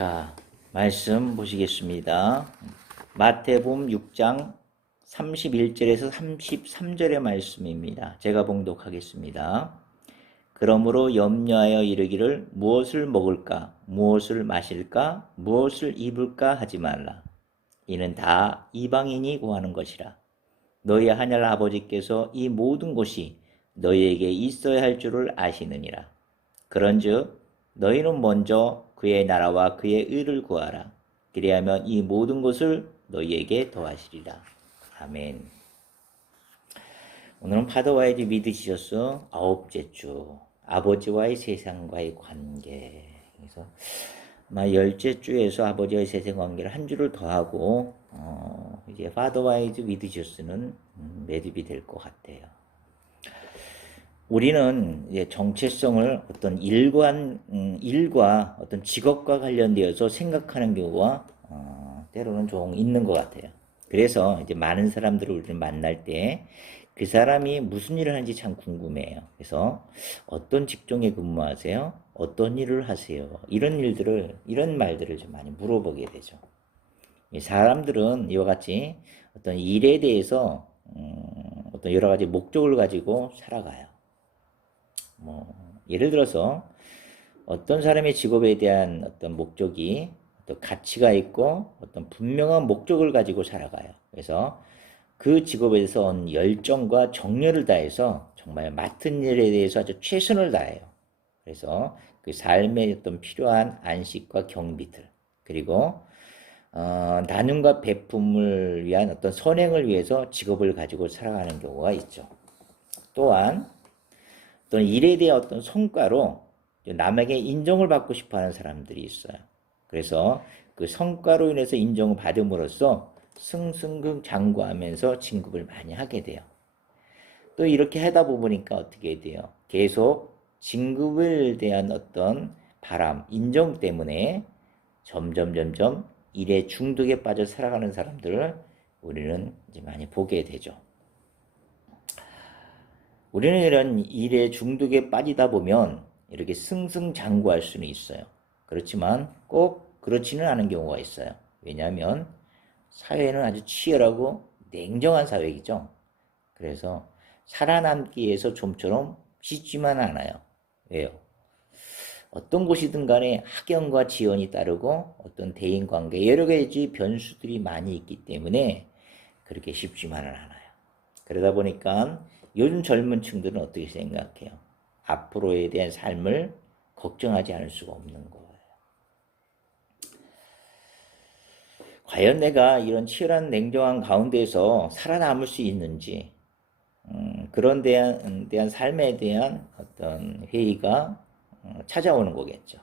자, 말씀 보시겠습니다. 마태복음 6장 31절에서 33절의 말씀입니다. 제가 봉독하겠습니다. 그러므로 염려하여 이르기를 무엇을 먹을까, 무엇을 마실까, 무엇을 입을까 하지 말라. 이는 다 이방인이 구하는 것이라. 너희 하늘 아버지께서 이 모든 것이 너희에게 있어야 할 줄을 아시느니라. 그런즉 너희는 먼저 그의 나라와 그의 의를 구하라. 그리하면 이 모든 것을 너희에게 더하시리라. 아멘. 오늘은 파더와이드 믿으시셨어 9째 주, 아버지와의 세상과의 관계. 그래서 아마 10째 주에서 아버지와의 세상 관계를 한 주를 더하고 이제 파더와이드 믿으셨으는 매듭이 될 것 같아요. 우리는 이제 정체성을 어떤 일과 어떤 직업과 관련되어서 생각하는 경우가 때로는 좀 있는 것 같아요. 그래서 이제 많은 사람들을 우리를 만날 때 그 사람이 무슨 일을 하는지 참 궁금해요. 그래서 어떤 직종에 근무하세요? 어떤 일을 하세요? 이런 말들을 좀 많이 물어보게 되죠. 사람들은 이와 같이 어떤 일에 대해서 어떤 여러 가지 목적을 가지고 살아가요. 예를 들어서 어떤 사람의 직업에 대한 어떤 목적이 어떤 가치가 있고 어떤 분명한 목적을 가지고 살아가요. 그래서 그 직업에 대해서 온 열정과 정열을 다해서 정말 맡은 일에 대해서 아주 최선을 다해요. 그래서 그 삶에 어떤 필요한 안식과 경비들, 그리고 나눔과 배품을 위한 어떤 선행을 위해서 직업을 가지고 살아가는 경우가 있죠. 또한 어떤 일에 대한 어떤 성과로 남에게 인정을 받고 싶어 하는 사람들이 있어요. 그래서 그 성과로 인해서 인정을 받음으로써 승승장구하면서 진급을 많이 하게 돼요. 또 이렇게 하다 보니까 어떻게 돼요? 계속 진급을 대한 어떤 바람, 인정 때문에 점점 일에 중독에 빠져 살아가는 사람들을 우리는 이제 많이 보게 되죠. 우리는 이런 일에 중독에 빠지다 보면 이렇게 승승장구할 수는 있어요. 그렇지만 꼭 그렇지는 않은 경우가 있어요. 왜냐하면 사회는 아주 치열하고 냉정한 사회이죠. 그래서 살아남기 위해서 좀처럼 쉽지만 않아요. 왜요? 어떤 곳이든 간에 학연과 지연이 따르고 어떤 대인관계 여러 가지 변수들이 많이 있기 때문에 그렇게 쉽지만은 않아요. 그러다 보니까 요즘 젊은 층들은 어떻게 생각해요? 앞으로에 대한 삶을 걱정하지 않을 수가 없는 거예요. 과연 내가 이런 치열한 냉정한 가운데서 살아남을 수 있는지, 그런 대한 삶에 대한 어떤 회의가 찾아오는 거겠죠.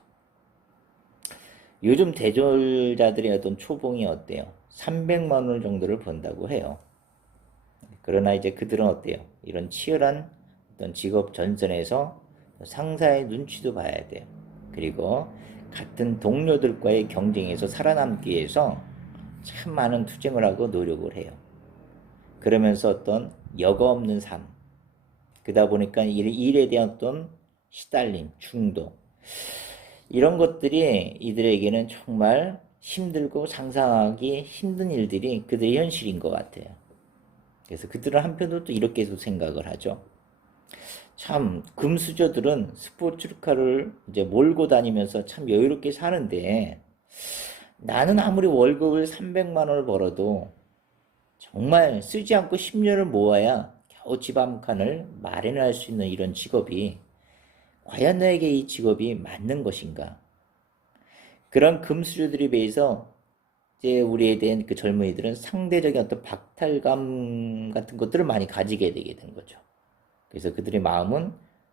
요즘 대졸자들의 어떤 초봉이 어때요? 300만 원 정도를 번다고 해요. 그러나 이제 그들은 어때요? 이런 치열한 어떤 직업 전선에서 상사의 눈치도 봐야 돼요. 그리고 같은 동료들과의 경쟁에서 살아남기 위해서 참 많은 투쟁을 하고 노력을 해요. 그러면서 어떤 여과 없는 삶, 그러다 보니까 일에 대한 어떤 시달림, 중독, 이런 것들이 이들에게는 정말 힘들고 상상하기 힘든 일들이 그들의 현실인 것 같아요. 그래서 그들은 한편으로 또 이렇게도 생각을 하죠. 참 금수저들은 스포츠카를 이제 몰고 다니면서 참 여유롭게 사는데 나는 아무리 월급을 300만 원을 벌어도 정말 쓰지 않고 10년을 모아야 겨우 집 한 칸을 마련할 수 있는 이런 직업이 과연 나에게 이 직업이 맞는 것인가? 그런 금수저들에 비해서 이제 우리에 대한 그 젊은이들은 상대적인 어떤 박탈감 같은 것들을 많이 가지게 되게 된 거죠. 그래서 그들의 마음은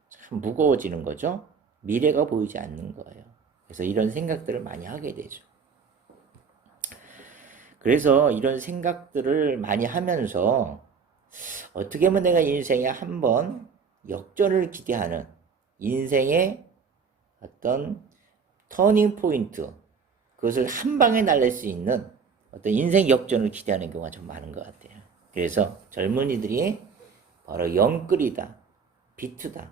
참 무거워지는 거죠. 미래가 보이지 않는 거예요. 그래서 이런 생각들을 많이 하게 되죠. 그래서 이런 생각들을 많이 하면서 어떻게 하면 내가 인생에 한번 역전을 기대하는 인생의 어떤 터닝 포인트, 그것을 한 방에 날릴 수 있는 어떤 인생 역전을 기대하는 경우가 좀 많은 것 같아요. 그래서 젊은이들이 바로 영끌이다, 비투다,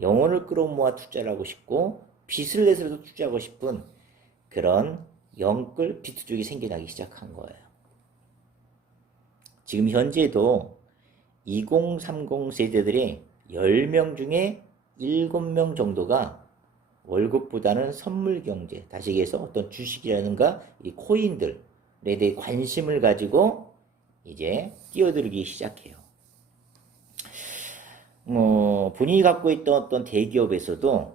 영혼을 끌어모아 투자를 하고 싶고 빚을 내서도 투자하고 싶은 그런 영끌 비투족이 생겨나기 시작한 거예요. 지금 현재도 2030 세대들이 10명 중에 7명 정도가 월급보다는 선물 경제, 다시 얘기해서 어떤 주식이라든가 이 코인들에 대해 관심을 가지고 이제 뛰어들기 시작해요. 본인이 갖고 있던 어떤 대기업에서도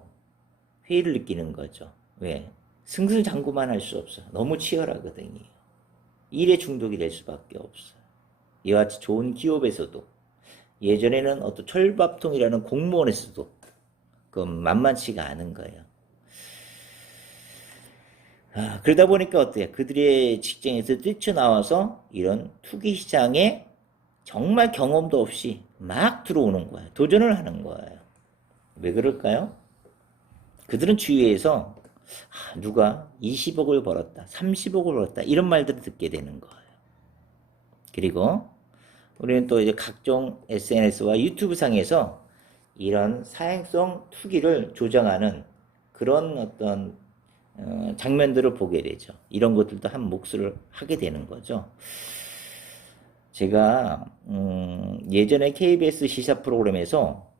회의를 느끼는 거죠. 왜? 승승장구만 할 수 없어. 너무 치열하거든요. 일에 중독이 될 수밖에 없어요. 이와 같이 좋은 기업에서도 예전에는 어떤 철밥통이라는 공무원에서도 그 만만치가 않은 거예요. 그러다 보니까 어때요? 그들의 직장에서 뛰쳐나와서 이런 투기 시장에 정말 경험도 없이 막 들어오는 거예요. 도전을 하는 거예요. 왜 그럴까요? 그들은 주위에서 누가 20억을 벌었다, 30억을 벌었다 이런 말들을 듣게 되는 거예요. 그리고 우리는 또 이제 각종 SNS와 유튜브 상에서 이런 사행성 투기를 조장하는 그런 어떤 장면들을 보게 되죠. 이런 것들도 한 몫을 하게 되는 거죠. 제가 예전에 KBS 시사 프로그램에서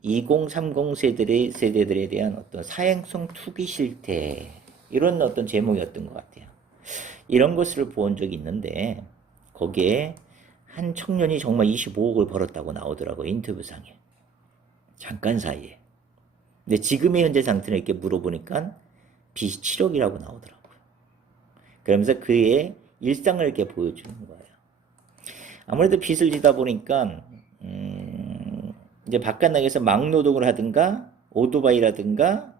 2030 세대들에 대한 어떤 사행성 투기 실태 이런 어떤 제목이었던 것 같아요. 이런 것을 본 적이 있는데 거기에 한 청년이 정말 25억을 벌었다고 나오더라고요. 인터뷰상에. 잠깐 사이에. 근데 지금의 현재 상태는 이렇게 물어보니까 빚이 7억이라고 나오더라고요. 그러면서 그의 일상을 이렇게 보여주는 거예요. 아무래도 빚을 지다 보니까 이제 바깥나라에서 막노동을 하든가 오토바이라든가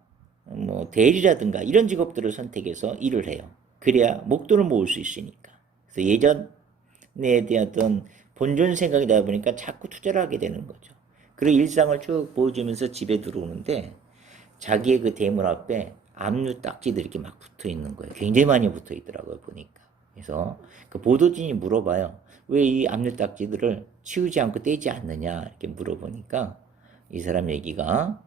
뭐 대리라든가 이런 직업들을 선택해서 일을 해요. 그래야 목돈을 모을 수 있으니까. 그래서 예전에 대한 어떤 본전 생각이 나다 보니까 자꾸 투자를 하게 되는 거죠. 그리고 일상을 쭉 보여주면서 집에 들어오는데 자기의 그 대문 앞에 압류 딱지들이 이렇게 막 붙어 있는 거예요. 굉장히 많이 붙어 있더라고요, 보니까. 그래서 그 보도진이 물어봐요. 왜 이 압류 딱지들을 치우지 않고 떼지 않느냐 이렇게 물어보니까 이 사람 얘기가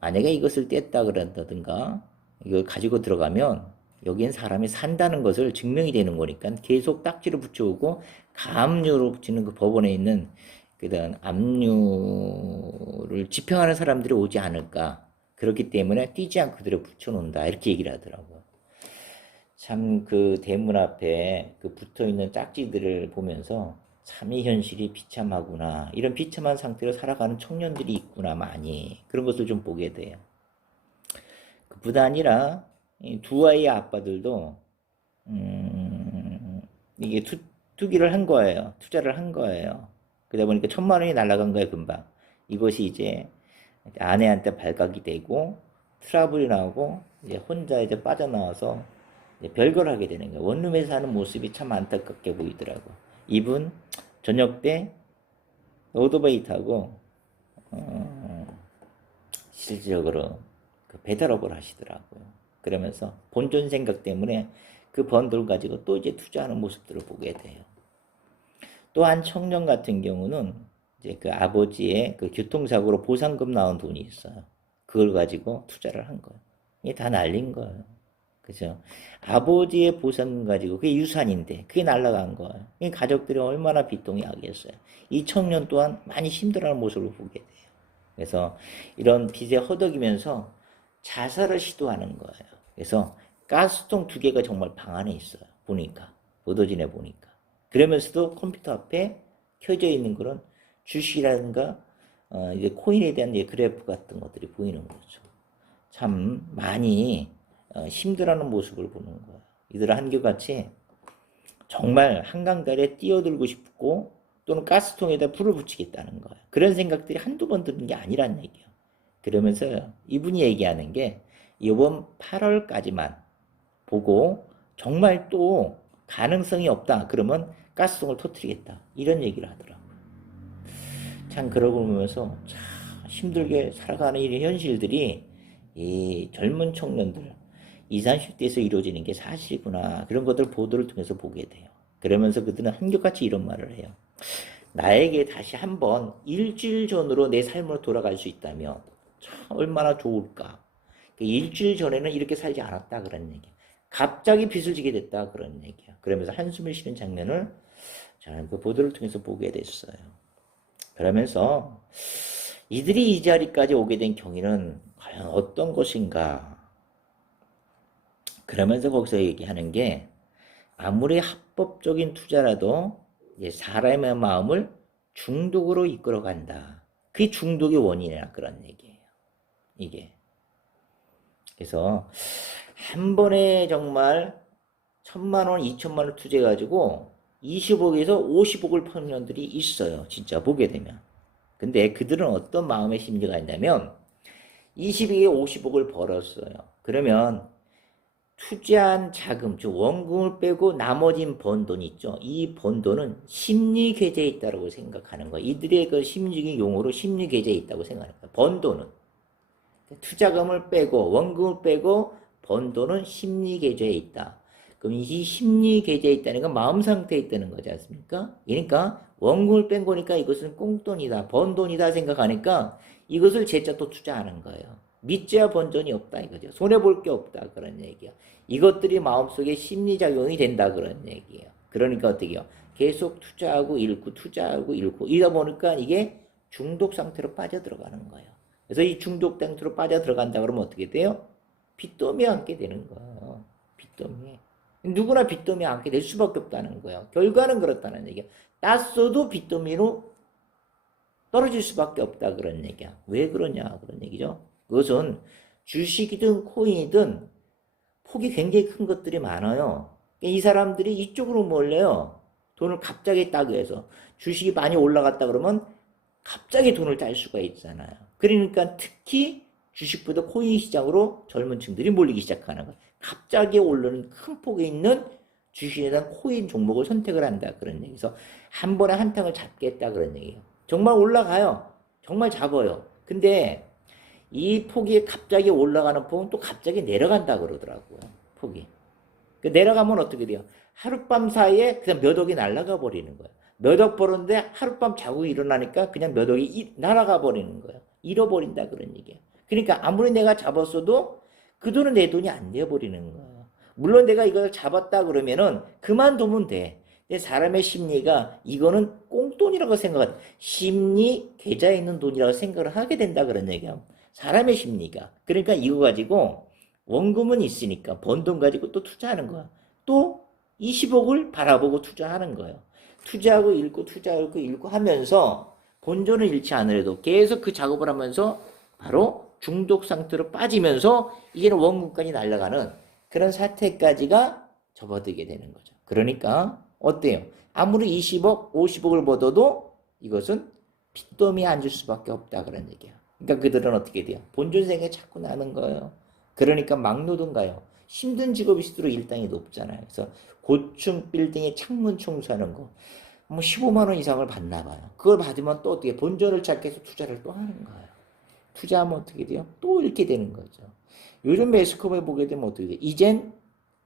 만약에 이것을 뗐다 그런다든가 이걸 가지고 들어가면 여기엔 사람이 산다는 것을 증명이 되는 거니까 계속 딱지를 붙여오고 가압류로 붙이는 그 법원에 있는 그다음 압류를 집행하는 사람들이 오지 않을까. 그렇기 때문에 띄지 않고 그대로 붙여놓는다. 이렇게 얘기를 하더라고요. 참 그 대문 앞에 그 붙어있는 짝지들을 보면서 참 이 현실이 비참하구나. 이런 비참한 상태로 살아가는 청년들이 있구나. 많이. 그런 것을 좀 보게 돼요. 그뿐 아니라 두 아이의 아빠들도 이게 투기를 한 거예요. 투자를 한 거예요. 그러다 보니까 1,000만 원이 날아간 거예요. 금방. 이것이 이제 아내한테 발각이 되고 트러블이 나오고 이제 혼자 이제 빠져나와서 이제 별걸 하게 되는 거예요. 원룸에 사는 모습이 참 안타깝게 보이더라고. 이분 저녁 때 오토바이 타고 실질적으로 그 배달업을 하시더라고요. 그러면서 본전 생각 때문에 그 번 돈 가지고 또 이제 투자하는 모습들을 보게 돼요. 또 한 청년 같은 경우는 이제 그 아버지의 그 교통사고로 보상금 나온 돈이 있어요. 그걸 가지고 투자를 한 거예요. 이게 다 날린 거예요. 그죠? 아버지의 보상금 가지고 그게 유산인데 그게 날라간 거예요. 이 가족들이 얼마나 비통이 하겠어요. 이 청년 또한 많이 힘들어하는 모습을 보게 돼요. 그래서 이런 빚에 허덕이면서 자살을 시도하는 거예요. 그래서 가스통 2개가 정말 방 안에 있어요. 보니까 보도진에 보니까. 그러면서도 컴퓨터 앞에 켜져 있는 그런 주식이라든가 이제 코인에 대한 이제 그래프 같은 것들이 보이는 거죠. 참 많이 힘들어하는 모습을 보는 거예요. 이들은 한결같이 정말 한강다리에 뛰어들고 싶고 또는 가스통에다 불을 붙이겠다는 거예요. 그런 생각들이 한두 번 드는 게 아니란 얘기예요. 그러면서 이분이 얘기하는 게 이번 8월까지만 보고 정말 또 가능성이 없다. 그러면 가스통을 터뜨리겠다. 이런 얘기를 하더라고요. 참 그러고 보면서 참 힘들게 살아가는 이 현실들이 이 젊은 청년들 20, 30대에서 이루어지는 게 사실이구나. 그런 것들 보도를 통해서 보게 돼요. 그러면서 그들은 한결같이 이런 말을 해요. 나에게 다시 한번 일주일 전으로 내 삶으로 돌아갈 수 있다면 참 얼마나 좋을까. 일주일 전에는 이렇게 살지 않았다 그런 얘기. 갑자기 빚을 지게 됐다 그런 얘기야. 그러면서 한숨을 쉬는 장면을 저는 그 보도를 통해서 보게 됐어요. 그러면서 이들이 이 자리까지 오게 된 경위는 과연 어떤 것인가? 그러면서 거기서 얘기하는 게 아무리 합법적인 투자라도 사람의 마음을 중독으로 이끌어간다. 그게 중독의 원인이라 그런 얘기예요. 이게. 그래서 한 번에 정말 1,000만 원, 2천만 원 투자해가지고 20억에서 50억을 펀 년들이 있어요. 진짜 보게 되면. 근데 그들은 어떤 마음의 심리가 있냐면 20억에 50억을 벌었어요. 그러면 투자한 자금, 즉 원금을 빼고 나머진 번 돈 있죠. 이 번 돈은 심리 계좌에 있다고 생각하는 거예요. 이들의 그 심리적인 용어로 심리 계좌에 있다고 생각하는 거예요. 번 돈은. 투자금을 빼고 원금을 빼고 번 돈은 심리 계좌에 있다. 그럼 이 심리 계좌에 있다는 건 마음 상태에 있다는 거지 않습니까? 그러니까 원금을 뺀 거니까 이것은 꽁돈이다, 번 돈이다 생각하니까 이것을 재짜 또 투자하는 거예요. 믿져야 번전이 없다 이거죠. 손해볼 게 없다 그런 얘기야. 이것들이 마음속에 심리작용이 된다 그런 얘기예요. 그러니까 어떻게 해요? 계속 투자하고 잃고 투자하고 잃고 이러다 보니까 이게 중독 상태로 빠져들어가는 거예요. 그래서 이 중독 상태로 빠져들어간다 그러면 어떻게 돼요? 빚더미에 앉게 되는 거예요. 빚더미에. 누구나 빚더미에 앉게 될 수밖에 없다는 거예요. 결과는 그렇다는 얘기야. 땄어도 빚더미로 떨어질 수밖에 없다 그런 얘기야. 왜 그러냐 그런 얘기죠. 그것은 주식이든 코인이든 폭이 굉장히 큰 것들이 많아요. 이 사람들이 이쪽으로 몰려요. 돈을 갑자기 따기 위해서. 주식이 많이 올라갔다 그러면 갑자기 돈을 딸 수가 있잖아요. 그러니까 특히 주식보다 코인 시장으로 젊은 층들이 몰리기 시작하는 거예요. 갑자기 오르는 큰 폭에 있는 주식에 대한 코인 종목을 선택을 한다 그런 얘기에서 한 번에 한탕을 잡겠다 그런 얘기예요. 정말 올라가요. 정말 잡아요. 근데 이 폭이 갑자기 올라가는 폭은 또 갑자기 내려간다 그러더라고요. 폭이. 내려가면 어떻게 돼요? 하룻밤 사이에 그냥 몇 억이 날아가 버리는 거예요. 몇 억 벌었는데 하룻밤 자고 일어나니까 그냥 몇 억이 날아가 버리는 거예요. 잃어버린다 그런 얘기예요. 그러니까 아무리 내가 잡았어도 그 돈은 내 돈이 안 돼버리는 거예요. 물론 내가 이걸 잡았다 그러면은 그만두면 돼. 근데 사람의 심리가 이거는 꽁돈이라고 생각하다. 심리 계좌에 있는 돈이라고 생각을 하게 된다 그런 얘기야. 사람의 심리가. 그러니까 이거 가지고 원금은 있으니까 번 돈 가지고 또 투자하는 거야. 또 20억을 바라보고 투자하는 거예요. 투자하고 잃고 투자하고 잃고 하면서 본전을 잃지 않으려도 계속 그 작업을 하면서 바로 중독 상태로 빠지면서 이제는 원금까지 날아가는 그런 사태까지가 접어들게 되는 거죠. 그러니까 어때요? 아무리 20억, 50억을 벌어도 이것은 빚더미에 앉을 수밖에 없다 그런 얘기야. 그러니까 그들은 어떻게 돼요? 본전생에 자꾸 나는 거예요. 그러니까 막노동 가요. 힘든 직업일수록 일당이 높잖아요. 그래서 고층 빌딩의 창문 청소하는 거, 뭐 15만 원 이상을 받나 봐요. 그걸 받으면 또 어떻게 본전을 찾기 위해서 투자를 또 하는 거예요. 투자하면 어떻게 돼요? 또 이렇게 되는 거죠. 요즘 매스컴에 보게 되면 어떻게 돼요? 이젠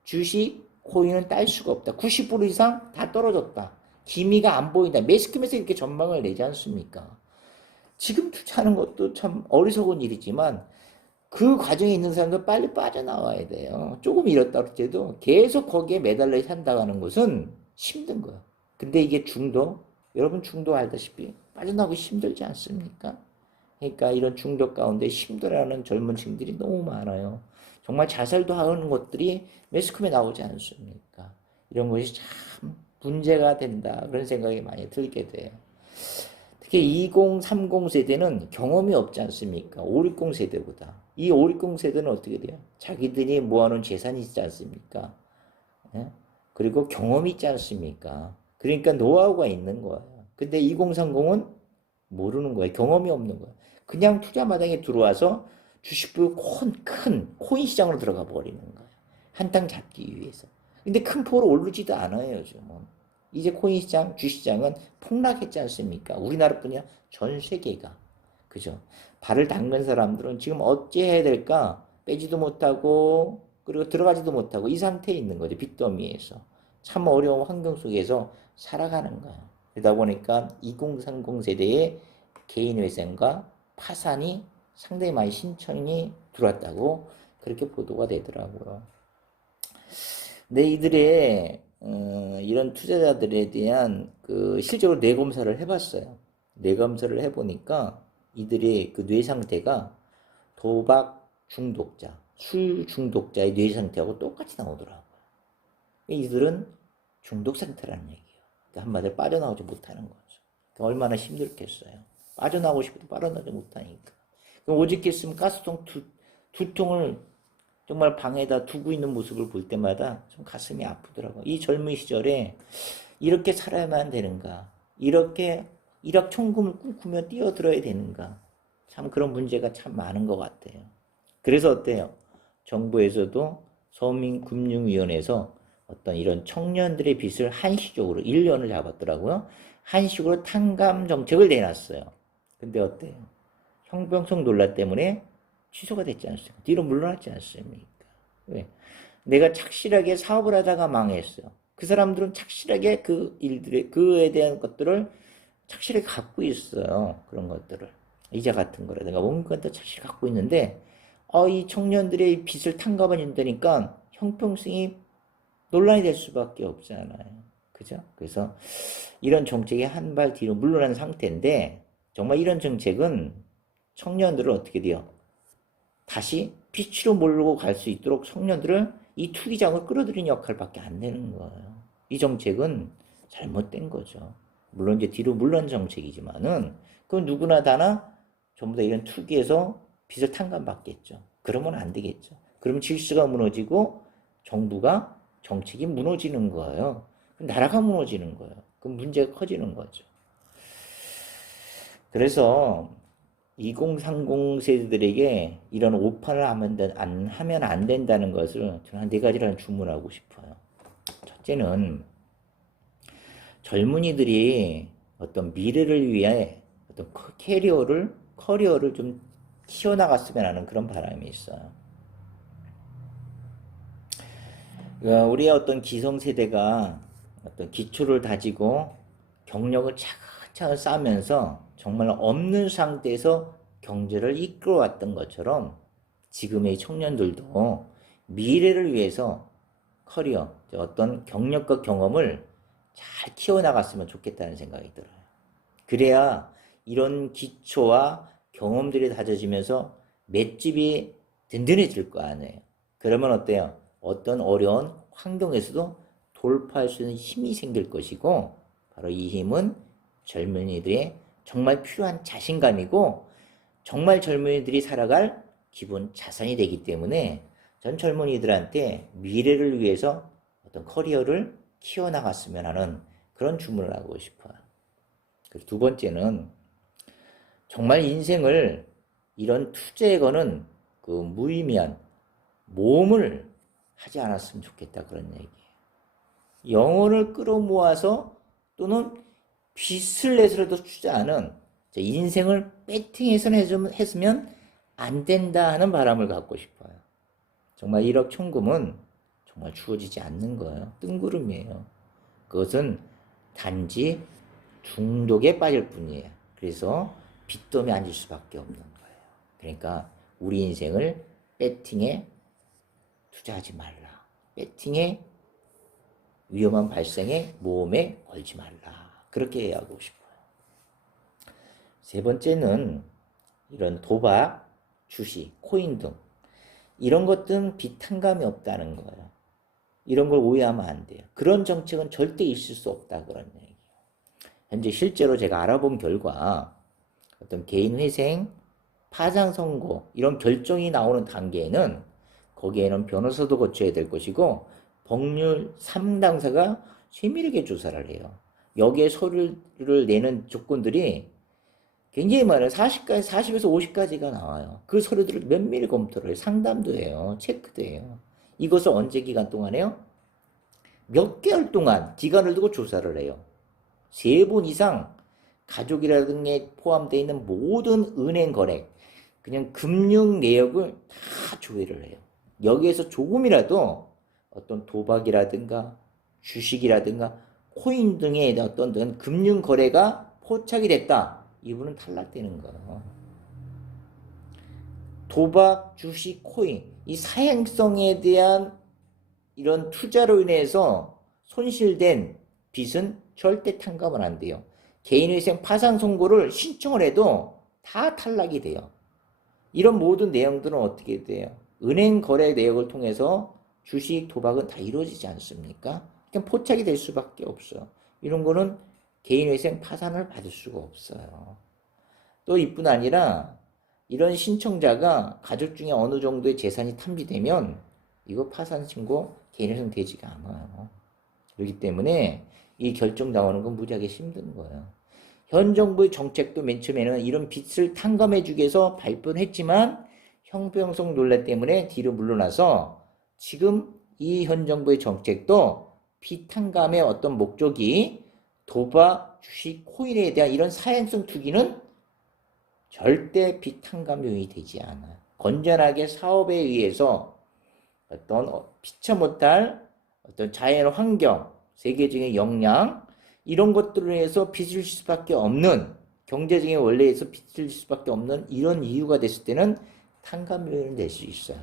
주식, 코인은 딸 수가 없다. 90% 이상 다 떨어졌다. 기미가 안 보인다. 매스컴에서 이렇게 전망을 내지 않습니까? 지금 투자하는 것도 참 어리석은 일이지만 그 과정에 있는 사람들 빨리 빠져나와야 돼요. 조금 잃었다 할지도 계속 거기에 매달려 산다는 것은 힘든 거예요. 근데 이게 중독, 여러분 중독 알다시피 빠져나오기 힘들지 않습니까? 그러니까 이런 중독 가운데 힘들어하는 젊은 층들이 너무 많아요. 정말 자살도 하는 것들이 매스컴에 나오지 않습니까? 이런 것이 참 문제가 된다. 그런 생각이 많이 들게 돼요. 특히 2030 세대는 경험이 없지 않습니까? 560 세대보다. 이 560 세대는 어떻게 돼요? 자기들이 모아놓은 재산이 있지 않습니까? 예? 그리고 경험이 있지 않습니까? 그러니까 노하우가 있는 거예요. 근데 2030은 모르는 거예요. 경험이 없는 거예요. 그냥 투자 마당에 들어와서 주식부 큰 코인 시장으로 들어가 버리는 거예요. 한탕 잡기 위해서. 근데 큰 폭으로 오르지도 않아요, 요즘은. 이제 코인 시장, 주시장은 폭락했지 않습니까? 우리나라뿐이 아니라 전 세계가. 그죠? 발을 닦는 사람들은 지금 어찌해야 될까? 빼지도 못하고, 그리고 들어가지도 못하고, 이 상태에 있는 거죠. 빚더미에서. 참 어려운 환경 속에서 살아가는 거예요. 그러다 보니까 2030 세대의 개인회생과 파산이 상당히 많이 신청이 들어왔다고 그렇게 보도가 되더라고요. 근데 이들의 이런 투자자들에 대한 그 실제로 뇌 검사를 해봤어요. 뇌 검사를 해보니까 이들의 그 뇌 상태가 도박 중독자, 술 중독자의 뇌 상태하고 똑같이 나오더라고요. 이들은 중독 상태라는 얘기예요. 그러니까 한마디로 빠져나오지 못하는 거죠. 그러니까 얼마나 힘들겠어요. 빠져나오고 싶어도 빠져나오지 못하니까. 그럼 오직 했으면 가스통 두 통을 정말 방에다 두고 있는 모습을 볼 때마다 좀 가슴이 아프더라고요. 이 젊은 시절에 이렇게 살아야만 되는가? 이렇게 일확천금을 꿈꾸며 뛰어들어야 되는가? 참 그런 문제가 참 많은 것 같아요. 그래서 어때요? 정부에서도 서민금융위원회에서 어떤 이런 청년들의 빚을 한시적으로 1년을 잡았더라고요. 한시적으로 탕감 정책을 내놨어요. 근데 어때요? 형평성 논란 때문에 취소가 됐지 않습니까? 뒤로 물러났지 않습니까? 왜? 내가 착실하게 사업을 하다가 망했어요. 그 사람들은 착실하게 그 일들에, 그에 대한 것들을 착실하게 갖고 있어요. 그런 것들을. 이자 같은 거라든가 뭔가 더 착실히 갖고 있는데, 이 청년들의 빚을 탕감해 준다니까 형평성이 논란이 될 수밖에 없잖아요. 그죠? 그래서 이런 정책이 한 발 뒤로 물러난 상태인데, 정말 이런 정책은 청년들을 어떻게 돼요? 다시 빛으로 몰고 갈 수 있도록 청년들을 이 투기장을 끌어들이는 역할밖에 안 되는 거예요. 이 정책은 잘못된 거죠. 물론 이제 뒤로 물러난 정책이지만은 그건 누구나 다나 전부 다 이런 투기에서 빚을 탕감받겠죠. 그러면 안 되겠죠. 그러면 질서가 무너지고 정부가 정책이 무너지는 거예요. 나라가 무너지는 거예요. 그럼 문제가 커지는 거죠. 그래서 2030 세대들에게 이런 오판을 하면 안 된다는 것을 저는 한 네 가지를 주문하고 싶어요. 첫째는 젊은이들이 어떤 미래를 위해 어떤 커리어를 좀 키워나갔으면 하는 그런 바람이 있어요. 그러니까 우리의 어떤 기성세대가 어떤 기초를 다지고 경력을 차근차근 쌓으면서 정말 없는 상태에서 경제를 이끌어왔던 것처럼 지금의 청년들도 미래를 위해서 커리어, 어떤 경력과 경험을 잘 키워나갔으면 좋겠다는 생각이 들어요. 그래야 이런 기초와 경험들이 다져지면서 맷집이 든든해질 거 아니에요. 그러면 어때요? 어떤 어려운 환경에서도 돌파할 수 있는 힘이 생길 것이고, 바로 이 힘은 젊은이들의 정말 필요한 자신감이고, 정말 젊은이들이 살아갈 기본 자산이 되기 때문에 전 젊은이들한테 미래를 위해서 어떤 커리어를 키워나갔으면 하는 그런 주문을 하고 싶어요. 그리고 두 번째는 정말 인생을 이런 투자에 거는 그 무의미한 모험을 하지 않았으면 좋겠다 그런 얘기예요. 영혼을 끌어모아서 또는 빚을 내서라도 투자하는 인생을 배팅해서 했으면 안 된다 하는 바람을 갖고 싶어요. 정말 1억 천금은 정말 주어지지 않는 거예요. 뜬구름이에요. 그것은 단지 중독에 빠질 뿐이에요. 그래서 빚더미에 앉을 수밖에 없는 거예요. 그러니까 우리 인생을 배팅에 투자하지 말라. 배팅에 위험한 발생에 모험에 걸지 말라. 그렇게 이야기하고 싶어요. 세 번째는 이런 도박, 주식, 코인 등 이런 것들은 비탄감이 없다는 거예요. 이런 걸 오해하면 안 돼요. 그런 정책은 절대 있을 수 없다 그런 얘기예요. 현재 실제로 제가 알아본 결과 어떤 개인 회생, 파상 선고 이런 결정이 나오는 단계에는 거기에는 변호사도 거쳐야 될 것이고 법률 3당사가 세밀하게 조사를 해요. 여기에 서류를 내는 조건들이 굉장히 많아요. 40에서 50까지가 나와요. 그 서류들을 면밀히 검토를 해요. 상담도 해요. 체크도 해요. 이것을 언제 기간 동안 해요? 몇 개월 동안 기간을 두고 조사를 해요. 3번 이상 가족이라든가 포함되어 있는 모든 은행 거래, 그냥 금융 내역을 다 조회를 해요. 여기에서 조금이라도 어떤 도박이라든가 주식이라든가 코인 등의 어떤 금융 거래가 포착이 됐다. 이분은 탈락되는 거예요. 도박, 주식, 코인 이 사행성에 대한 이런 투자로 인해서 손실된 빚은 절대 탕감을 안 돼요. 개인회생 파산 선고를 신청을 해도 다 탈락이 돼요. 이런 모든 내용들은 어떻게 돼요? 은행 거래 내역을 통해서 주식 도박은 다 이루어지지 않습니까? 그냥 포착이 될 수밖에 없어요. 이런 거는 개인회생 파산을 받을 수가 없어요. 또 이뿐 아니라 이런 신청자가 가족 중에 어느 정도의 재산이 탐지되면 이거 파산 신고 개인회생 되지가 않아요. 그렇기 때문에 이 결정 나오는 건 무지하게 힘든 거예요. 현 정부의 정책도 맨 처음에는 이런 빚을 탕감해주기 위해서 발표는 했지만 형평성 논란 때문에 뒤로 물러나서 지금 이 현 정부의 정책도 빚 탕감의 어떤 목적이 도박, 주식, 코인에 대한 이런 사행성 투기는 절대 빚 탕감 요인이 되지 않아요. 건전하게 사업에 의해서 어떤 피처 못할 어떤 자연 환경, 세계적인 역량 이런 것들을 위해서 빚을 질 수밖에 없는 경제적인 원리에서 빚을 질 수밖에 없는 이런 이유가 됐을 때는 탕감 요인을 낼 수 있어요.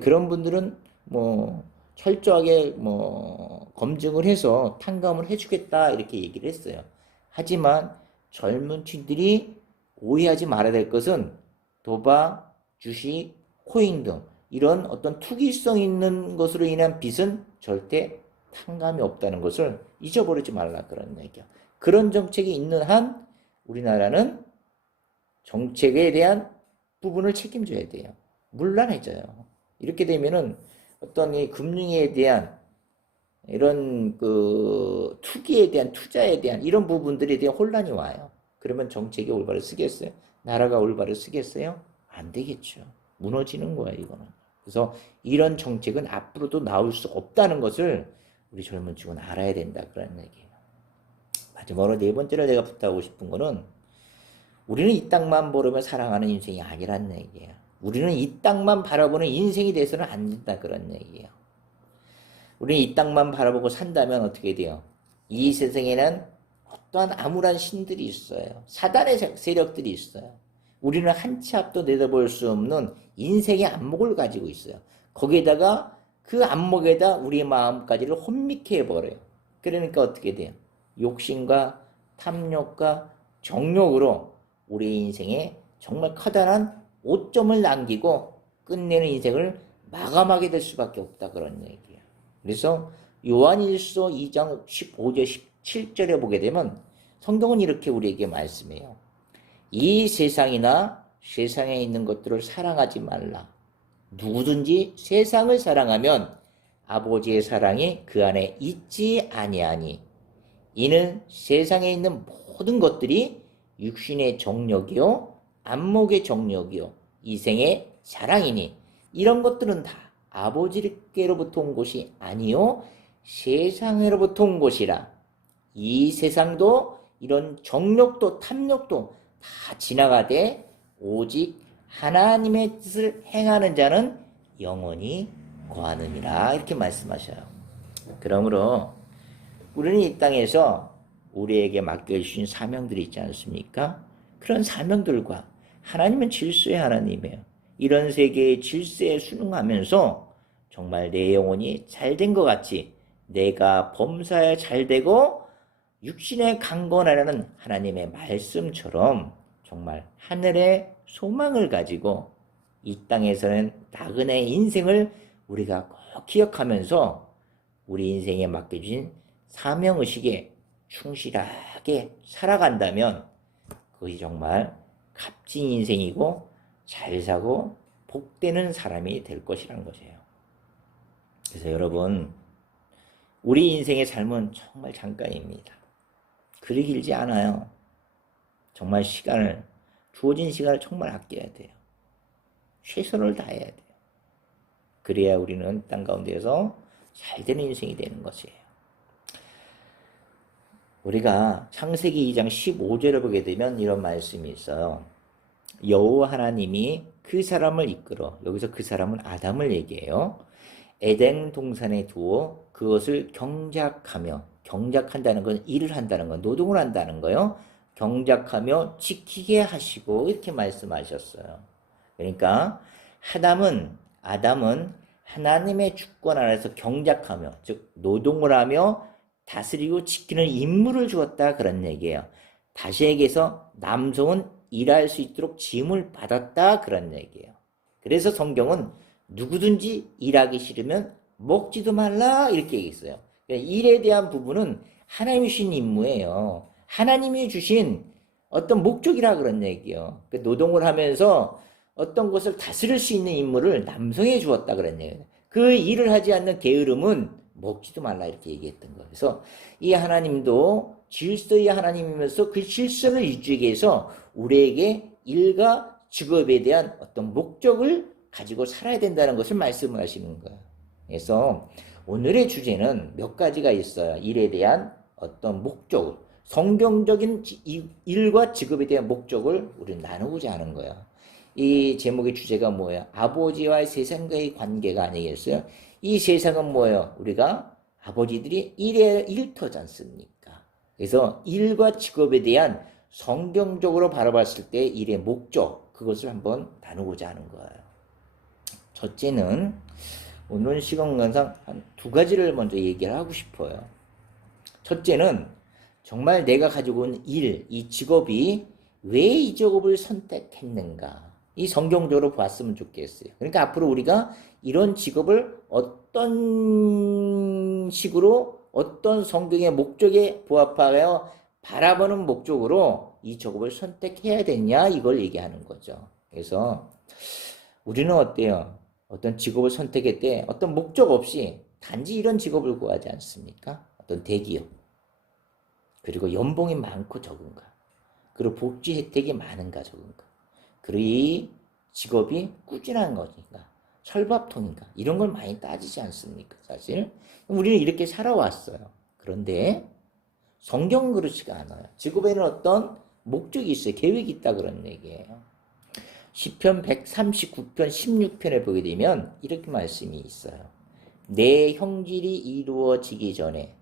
그런 분들은 뭐 철저하게 뭐 검증을 해서 탕감을 해주겠다 이렇게 얘기를 했어요. 하지만 젊은 층들이 오해하지 말아야 될 것은 도박, 주식, 코인 등 이런 어떤 투기성 있는 것으로 인한 빚은 절대 탕감이 없다는 것을 잊어버리지 말라 그런 얘기야. 그런 정책이 있는 한 우리나라는 정책에 대한 부분을 책임져야 돼요. 문란해져요. 이렇게 되면은 어떤 이 금융에 대한 이런 그 투기에 대한 투자에 대한 이런 부분들에 대한 혼란이 와요. 그러면 정책이 올바로 쓰겠어요? 나라가 올바로 쓰겠어요? 안 되겠죠. 무너지는 거야 이거는. 그래서 이런 정책은 앞으로도 나올 수 없다는 것을 우리 젊은 층은 알아야 된다 그런 얘기예요. 마지막으로 네 번째로 내가 부탁하고 싶은 거는 우리는 이 땅만 보려면 사랑하는 인생이 아니라는 얘기예요. 우리는 이 땅만 바라보는 인생이 돼서는 안 된다 그런 얘기예요. 우리는 이 땅만 바라보고 산다면 어떻게 돼요? 이 세상에는 어떠한 암울한 신들이 있어요. 사단의 세력들이 있어요. 우리는 한 치 앞도 내다볼 수 없는 인생의 안목을 가지고 있어요. 거기에다가 그 안목에다 우리의 마음까지를 혼미케 해버려요. 그러니까 어떻게 돼요? 욕심과 탐욕과 정욕으로 우리 인생에 정말 커다란 오점을 남기고 끝내는 인생을 마감하게 될 수밖에 없다 그런 얘기예요. 그래서 요한일서 2장 15절 17절에 보게 되면 성경은 이렇게 우리에게 말씀해요. 이 세상이나 세상에 있는 것들을 사랑하지 말라. 누구든지 세상을 사랑하면 아버지의 사랑이 그 안에 있지 아니하니 이는 세상에 있는 모든 것들이 육신의 정욕이요 안목의 정욕이요 이생의 자랑이니 이런 것들은 다 아버지께로부터 온 것이 아니요 세상으로부터 온 것이라. 이 세상도 이런 정욕도 탐욕도 다 지나가되 오직 하나님의 뜻을 행하는 자는 영원히 거하느니라 이렇게 말씀하셔요. 그러므로 우리는 이 땅에서 우리에게 맡겨주신 사명들이 있지 않습니까? 그런 사명들과 하나님은 질서의 하나님이에요. 이런 세계의 질서에 순응하면서 정말 내 영혼이 잘된 것 같이 내가 범사에 잘되고 육신에 강건하라는 하나님의 말씀처럼 정말 하늘의 소망을 가지고 이 땅에서는 나그네 인생을 우리가 꼭 기억하면서 우리 인생에 맡겨진 사명의식에 충실하게 살아간다면 그것이 정말 값진 인생이고 잘 사고 복되는 사람이 될 것이라는 것이에요. 그래서 여러분 우리 인생의 삶은 정말 잠깐입니다. 그리 길지 않아요. 정말 주어진 시간을 정말 아껴야 돼요. 최선을 다해야 돼요. 그래야 우리는 땅 가운데에서 잘되는 인생이 되는 것이에요. 우리가 창세기 2장 15절을 보게 되면 이런 말씀이 있어요. 여호와 하나님이 그 사람을 이끌어, 여기서 그 사람은 아담을 얘기해요. 에덴 동산에 두어 그것을 경작한다는 건 일을 한다는 건 노동을 한다는 거요. 경작하며 지키게 하시고 이렇게 말씀하셨어요. 그러니까 아담은 하나님의 주권 아래서 경작하며, 즉 노동을 하며 다스리고 지키는 임무를 주었다 그런 얘기예요. 다시 얘기해서 남성은 일할 수 있도록 짐을 받았다 그런 얘기예요. 그래서 성경은 누구든지 일하기 싫으면 먹지도 말라 이렇게 얘기했어요. 그러니까 일에 대한 부분은 하나님이 주신 임무예요. 하나님이 주신 어떤 목적이라 그런 얘기예요. 노동을 하면서 어떤 것을 다스릴 수 있는 임무를 남성에 주었다 그런 얘기예요. 그 일을 하지 않는 게으름은 먹지도 말라 이렇게 얘기했던 거예요. 그래서 이 하나님도 질서의 하나님이면서 그 질서를 유지하기 위해서 우리에게 일과 직업에 대한 어떤 목적을 가지고 살아야 된다는 것을 말씀을 하시는 거예요. 그래서 오늘의 주제는 몇 가지가 있어요. 일에 대한 어떤 목적을, 성경적인 일과 직업에 대한 목적을 우리는 나누고자 하는 거예요. 이 제목의 주제가 뭐예요? 아버지와의 세상과의 관계가 아니겠어요? 이 세상은 뭐예요? 우리가 아버지들이 일터지 않습니까? 그래서 일과 직업에 대한 성경적으로 바라봤을 때 일의 목적, 그것을 한번 나누고자 하는 거예요. 첫째는 오늘 시간 관상 한 두 가지를 먼저 얘기를 하고 싶어요. 첫째는 정말 내가 가지고 있는 일, 이 직업이 왜 이 직업을 선택했는가? 이 성경적으로 봤으면 좋겠어요. 그러니까 앞으로 우리가 이런 직업을 어떤 식으로 어떤 성경의 목적에 부합하여 바라보는 목적으로 이 직업을 선택해야 되냐 이걸 얘기하는 거죠. 그래서 우리는 어때요? 어떤 직업을 선택할 때 어떤 목적 없이 단지 이런 직업을 구하지 않습니까? 어떤 대기업, 그리고 연봉이 많고 적은가, 그리고 복지 혜택이 많은가 적은가, 그리고 이 직업이 꾸준한 것인가, 철밥통인가, 이런 걸 많이 따지지 않습니까? 사실 우리는 이렇게 살아왔어요. 그런데 성경은 그렇지가 않아요. 직업에는 어떤 목적이 있어요. 계획이 있다 그런 얘기예요. 시편 139편 16편에 보게 되면 이렇게 말씀이 있어요. 내 형질이 이루어지기 전에,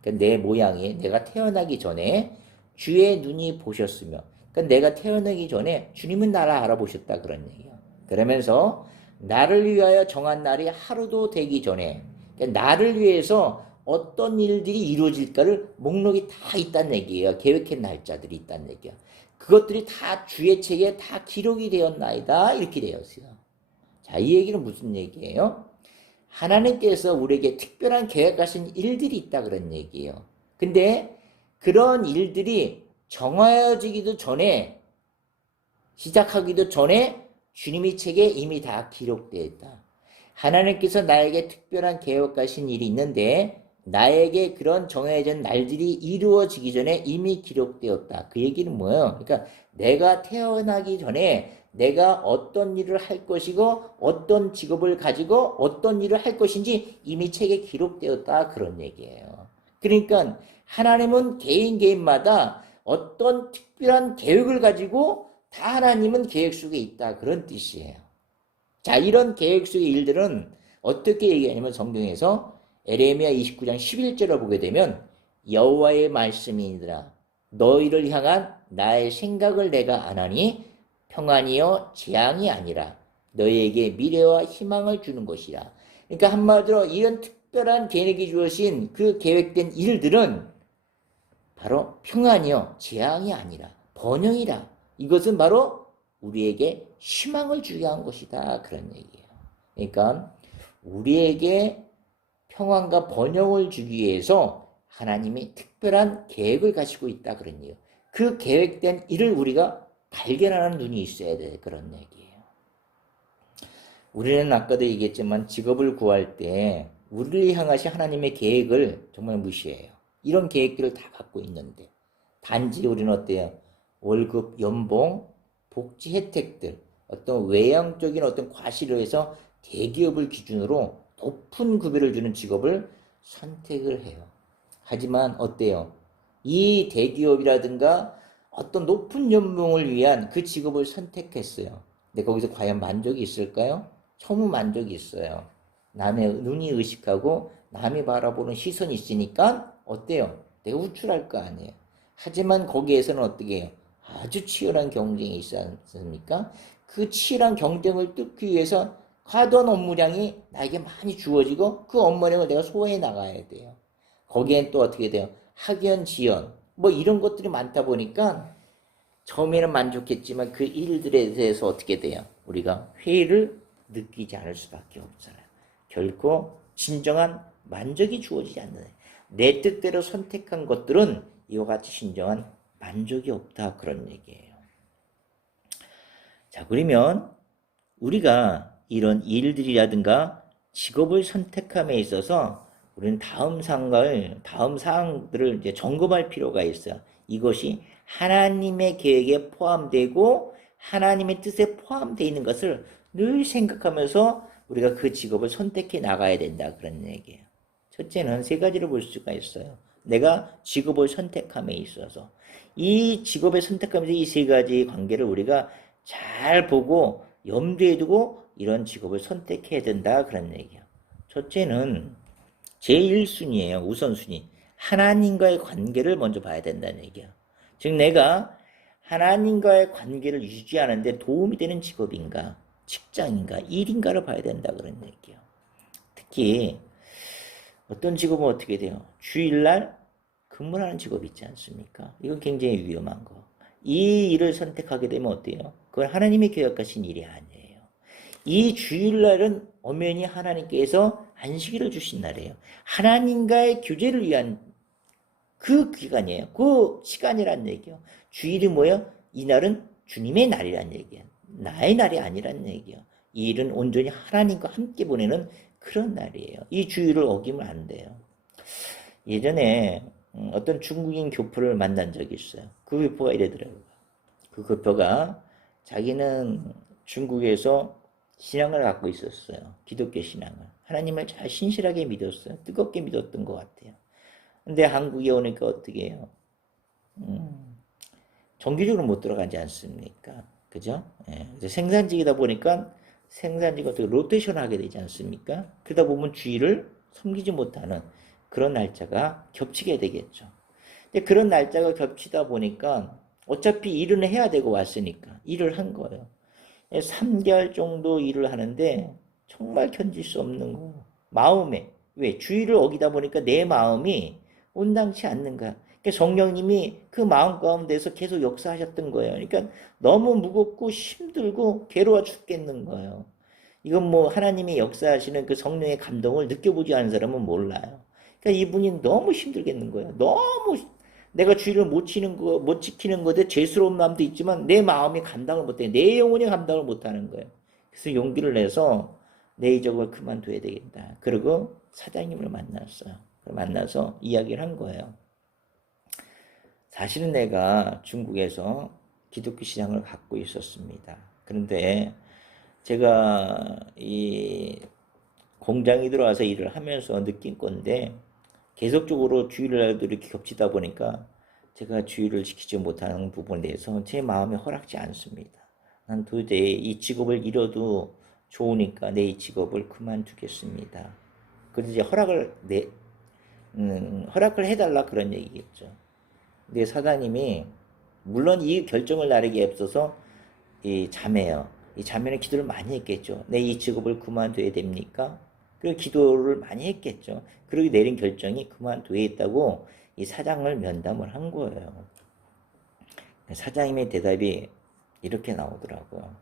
그러니까 내 모양이 내가 태어나기 전에 주의 눈이 보셨으며, 그러니까 내가 태어나기 전에 주님은 나를 알아보셨다 그런 얘기예요. 그러면서 나를 위하여 정한 날이 하루도 되기 전에, 그러니까 나를 위해서 어떤 일들이 이루어질까를 목록이 다 있다는 얘기예요. 계획한 날짜들이 있다는 얘기예요. 그것들이 다 주의 책에 다 기록이 되었나이다 이렇게 되었어요. 자, 이 얘기는 무슨 얘기예요? 하나님께서 우리에게 특별한 계획하신 일들이 있다 그런 얘기예요. 근데 그런 일들이 정하여지기도 전에, 시작하기도 전에 주님의 책에 이미 다 기록되어 있다. 하나님께서 나에게 특별한 계획하신 일이 있는데 나에게 그런 정해진 날들이 이루어지기 전에 이미 기록되었다. 그 얘기는 뭐예요? 그러니까 내가 태어나기 전에 내가 어떤 일을 할 것이고 어떤 직업을 가지고 어떤 일을 할 것인지 이미 책에 기록되었다 그런 얘기예요. 그러니까 하나님은 개인마다 어떤 특별한 계획을 가지고 다 하나님은 계획 속에 있다 그런 뜻이에요. 자, 이런 계획 속의 일들은 어떻게 얘기하냐면 성경에서 에레미야 29장 11절을 보게 되면 여호와의 말씀이니라 너희를 향한 나의 생각을 내가 아나니 평안이요 재앙이 아니라 너희에게 미래와 희망을 주는 것이라. 그러니까 한마디로 이런 특별한 계획이 주어진 그 계획된 일들은 바로 평안이요 재앙이 아니라 번영이라. 이것은 바로 우리에게 희망을 주게 한 것이다 그런 얘기예요. 그러니까 우리에게 평안과 번영을 주기 위해서 하나님이 특별한 계획을 가지고 있다 그런 얘기예요. 그 계획된 일을 우리가 발견하는 눈이 있어야 돼 그런 얘기예요. 우리는 아까도 얘기했지만 직업을 구할 때 우리를 향하신 하나님의 계획을 정말 무시해요. 이런 계획들을 다 갖고 있는데 단지 우리는 어때요? 월급, 연봉, 복지 혜택들, 어떤 외형적인 어떤 과실을 해서 대기업을 기준으로 높은 급여를 주는 직업을 선택을 해요. 하지만 어때요? 이 대기업이라든가 어떤 높은 연봉을 위한 그 직업을 선택했어요. 근데 거기서 과연 만족이 있을까요? 처음 만족이 있어요. 남의 눈이 의식하고 남이 바라보는 시선이 있으니까 어때요? 내가 우쭐할 거 아니에요. 하지만 거기에서는 어떻게 해요? 아주 치열한 경쟁이 있지 않습니까? 그 치열한 경쟁을 뚫기 위해서 하던 업무량이 나에게 많이 주어지고 그 업무량을 내가 소화해 나가야 돼요. 거기엔 또 어떻게 돼요? 학연, 지연 뭐 이런 것들이 많다 보니까 처음에는 만족했지만 그 일들에 대해서 어떻게 돼요? 우리가 회의를 느끼지 않을 수밖에 없잖아요. 결코 진정한 만족이 주어지지 않는 내 뜻대로 선택한 것들은 이와 같이 진정한 만족이 없다 그런 얘기예요. 자, 그러면 우리가 이런 일들이라든가 직업을 선택함에 있어서 우리는 다음 사항들을 이제 점검할 필요가 있어요. 이것이 하나님의 계획에 포함되고 하나님의 뜻에 포함되어 있는 것을 늘 생각하면서 우리가 그 직업을 선택해 나가야 된다 그런 얘기예요. 첫째는 세 가지를 볼 수가 있어요. 내가 직업을 선택함에 있어서 이 직업을 선택하면서 이 세 가지 관계를 우리가 잘 보고 염두에 두고 이런 직업을 선택해야 된다 그런 얘기예요. 첫째는 제1순위예요. 우선순위. 하나님과의 관계를 먼저 봐야 된다는 얘기예요. 즉 내가 하나님과의 관계를 유지하는 데 도움이 되는 직업인가, 직장인가, 일인가를 봐야 된다 그런 얘기예요. 특히 어떤 직업은 어떻게 돼요? 주일날 근무하는 직업 있지 않습니까? 이건 굉장히 위험한 거. 이 일을 선택하게 되면 어때요? 그건 하나님이 계획하신 일이 아니에요. 이 주일날은 엄연히 하나님께서 안식일을 주신 날이에요. 하나님과의 교제를 위한 그 기간이에요. 그 시간이란 얘기예요. 주일이 뭐예요? 이날은 주님의 날이란 얘기예요. 나의 날이 아니란 얘기예요. 이 일은 온전히 하나님과 함께 보내는 그런 날이에요. 이 주일을 어기면 안 돼요. 예전에 어떤 중국인 교포를 만난 적이 있어요. 그 교포가 이러더라고요. 그 교포가 자기는 중국에서 신앙을 갖고 있었어요. 기독교 신앙을. 하나님을 잘 신실하게 믿었어요. 뜨겁게 믿었던 것 같아요. 근데 한국에 오니까 어떻게 해요? 정기적으로 못 들어가지 않습니까? 그죠? 예. 그래서 생산직이다 보니까 생산직이 어떻게 로테이션 하게 되지 않습니까? 그러다 보면 주일을 섬기지 못하는 그런 날짜가 겹치게 되겠죠. 근데 그런 날짜가 겹치다 보니까 어차피 일은 해야 되고 왔으니까 일을 한 거예요. 3개월 정도 일을 하는데 정말 견딜 수 없는 거예요. 마음에. 왜? 주의를 어기다 보니까 내 마음이 온당치 않는 거야. 그러니까 성령님이 그 마음 가운데서 계속 역사하셨던 거예요. 그러니까 너무 무겁고 힘들고 괴로워 죽겠는 거예요. 이건 뭐 하나님의 역사하시는 그 성령의 감동을 느껴보지 않은 사람은 몰라요. 그러니까 이분이 너무 힘들겠는 거예요. 너무 내가 주의를 못 지키는 것에 죄스러운 마음도 있지만 내 마음이 감당을 못해. 내 영혼이 감당을 못하는 거예요. 그래서 용기를 내서 내 이적을 그만둬야 되겠다. 그리고 사장님을 만났어요. 만나서 이야기를 한 거예요. 사실은 내가 중국에서 기독교 신앙을 갖고 있었습니다. 그런데 제가 이 공장에 들어와서 일을 하면서 느낀 건데 계속적으로 주일날도 이렇게 겹치다 보니까 제가 주의를 지키지 못하는 부분에 대해서 제 마음이 허락지 않습니다. 난 도저히 이 직업을 잃어도 좋으니까 내 이 직업을 그만두겠습니다. 그래서 이제 허락을 해달라 그런 얘기겠죠. 근데 사장님이 물론 이 결정을 나르기에 앞서서 이 자매요. 이 자매는 기도를 많이 했겠죠. 내 이 직업을 그만둬야 됩니까? 그리고 기도를 많이 했겠죠. 그러고 내린 결정이 그만둬야 했다고 이 사장을 면담을 한 거예요. 사장님의 대답이 이렇게 나오더라고요.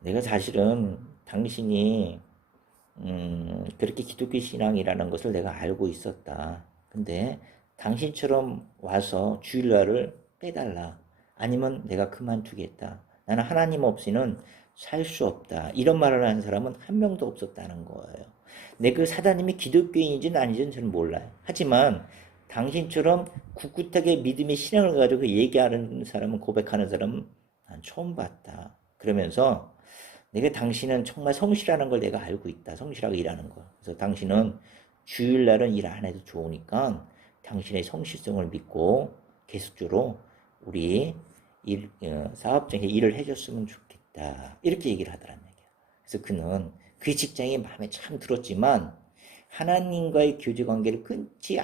내가 사실은 당신이 그렇게 기독교 신앙이라는 것을 내가 알고 있었다. 근데 당신처럼 와서 주일날을 빼달라. 아니면 내가 그만두겠다. 나는 하나님 없이는 살 수 없다. 이런 말을 하는 사람은 한 명도 없었다는 거예요. 내 그 사장님이 기독교인인지는 아닌지는 저는 몰라요. 하지만 당신처럼 꿋꿋하게 믿음의 신앙을 가지고 얘기하는 사람은 고백하는 사람은 난 처음 봤다. 그러면서 내가 당신은 정말 성실하는 걸 내가 알고 있다. 성실하게 일하는 거. 그래서 당신은 주일날은 일 안 해도 좋으니까 당신의 성실성을 믿고 계속적으로 우리 사업장에 일을 해줬으면 좋겠다. 이렇게 얘기를 하더라는 얘기야. 그래서 그는 그 직장이 마음에 참 들었지만 하나님과의 교제 관계를 끊지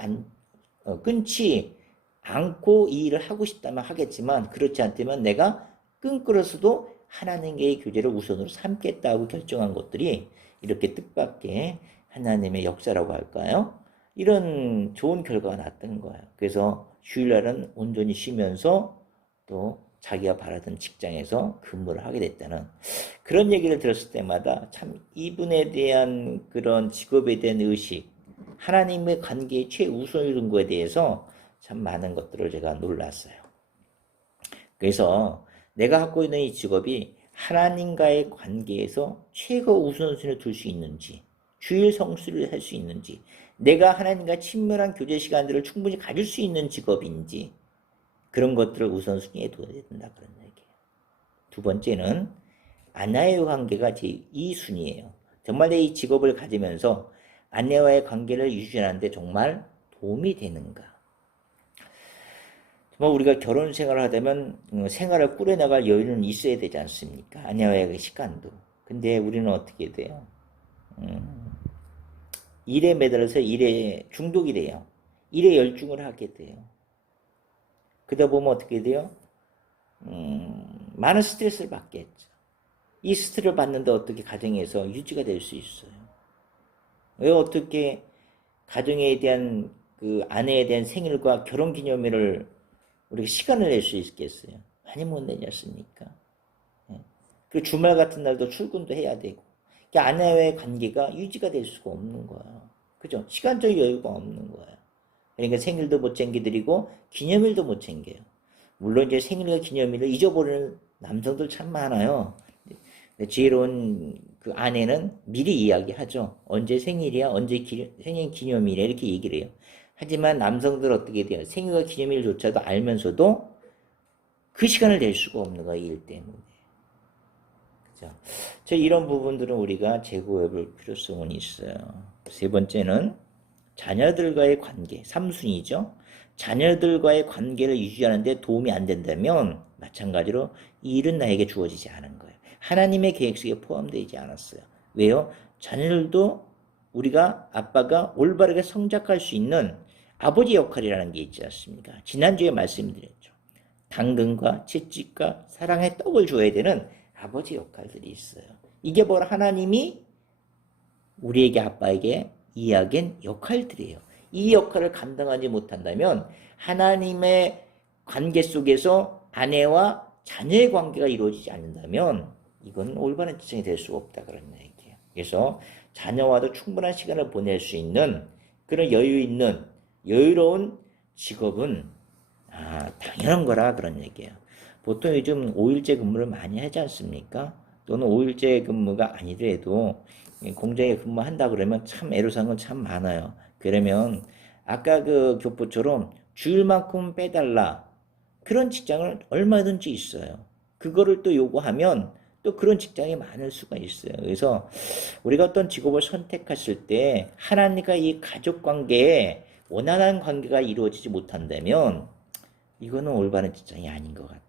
않고 이 일을 하고 싶다면 하겠지만 그렇지 않다면 내가 끈끌어서도 하나님과의 교제를 우선으로 삼겠다고 결정한 것들이 이렇게 뜻밖의 하나님의 역사라고 할까요? 이런 좋은 결과가 났던 거예요. 그래서 주일날은 온전히 쉬면서 또 자기가 바라던 직장에서 근무를 하게 됐다는 그런 얘기를 들었을 때마다 참 이분에 대한 그런 직업에 대한 의식, 하나님의 관계의 최우선을 둔 거에 대해서 참 많은 것들을 제가 놀랐어요. 그래서 내가 갖고 있는 이 직업이 하나님과의 관계에서 최고 우선순위를 둘 수 있는지, 주일 성수를 할 수 있는지, 내가 하나님과 친밀한 교제 시간들을 충분히 가질 수 있는 직업인지, 그런 것들을 우선순위에 둬야 된다 그런 얘기예요. 두 번째는 아내와의 관계가 제2순위예요. 정말 내 이 직업을 가지면서 아내와의 관계를 유지하는데 정말 도움이 되는가? 정말 우리가 결혼 생활을 하다면 생활을 꾸려나갈 여유는 있어야 되지 않습니까? 아내와의 시간도. 근데 우리는 어떻게 돼요? 일에 매달려서 일에 중독이 돼요. 일에 열중을 하게 돼요. 그러다 보면 어떻게 돼요? 많은 스트레스를 받겠죠. 이 스트레스를 받는데 어떻게 가정에서 유지가 될 수 있어요? 왜 어떻게 가정에 대한 그 아내에 대한 생일과 결혼 기념일을 우리가 시간을 낼 수 있겠어요? 많이 못 내지 않습니까? 그 주말 같은 날도 출근도 해야 되고, 그러니까 아내와의 관계가 유지가 될 수가 없는 거예요. 그죠? 시간적 여유가 없는 거예요. 그러니까 생일도 못 챙겨드리고 기념일도 못 챙겨요. 물론 이제 생일과 기념일을 잊어버리는 남성들 참 많아요. 지혜로운 그 아내는 미리 이야기하죠. 언제 생일이야? 언제 생일 기념일이야? 이렇게 얘기를 해요. 하지만 남성들 어떻게 돼요? 생일과 기념일조차도 알면서도 그 시간을 낼 수가 없는 거예요. 일 때문에. 그죠? 이런 부분들은 우리가 재고해볼 필요성은 있어요. 세 번째는 자녀들과의 관계, 3순위죠. 자녀들과의 관계를 유지하는 데 도움이 안 된다면 마찬가지로 이 일은 나에게 주어지지 않은 거예요. 하나님의 계획 속에 포함되지 않았어요. 왜요? 자녀들도 우리가 아빠가 올바르게 성장할 수 있는 아버지 역할이라는 게 있지 않습니까? 지난주에 말씀드렸죠. 당근과 채찍과 사랑의 떡을 줘야 되는 아버지 역할들이 있어요. 이게 바로 하나님이 우리에게 아빠에게 이야기한 역할들이에요. 이 역할을 감당하지 못한다면 하나님의 관계 속에서 아내와 자녀의 관계가 이루어지지 않는다면 이건 올바른 지성이 될 수가 없다 그런 얘기예요. 그래서 자녀와도 충분한 시간을 보낼 수 있는 그런 여유 있는 여유로운 직업은 당연한 거라 그런 얘기예요. 보통 요즘 5일제 근무를 많이 하지 않습니까? 또는 5일제 근무가 아니더라도 공장에 근무한다 그러면 참 애로사항은 참 많아요. 그러면 아까 그 교포처럼 주일만큼 빼달라 그런 직장을 얼마든지 있어요. 그거를 또 요구하면 또 그런 직장이 많을 수가 있어요. 그래서 우리가 어떤 직업을 선택했을 때 하나님과 이 가족 관계에 원활한 관계가 이루어지지 못한다면 이거는 올바른 직장이 아닌 것 같아요.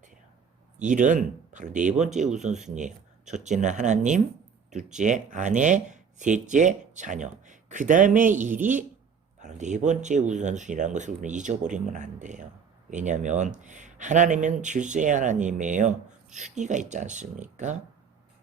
일은 바로 네 번째 우선순위예요. 첫째는 하나님, 둘째 아내, 셋째 자녀. 그 다음에 일이 바로 네 번째 우선순위라는 것을 우리는 잊어버리면 안 돼요. 왜냐하면 하나님은 질서의 하나님이에요. 순위가 있지 않습니까?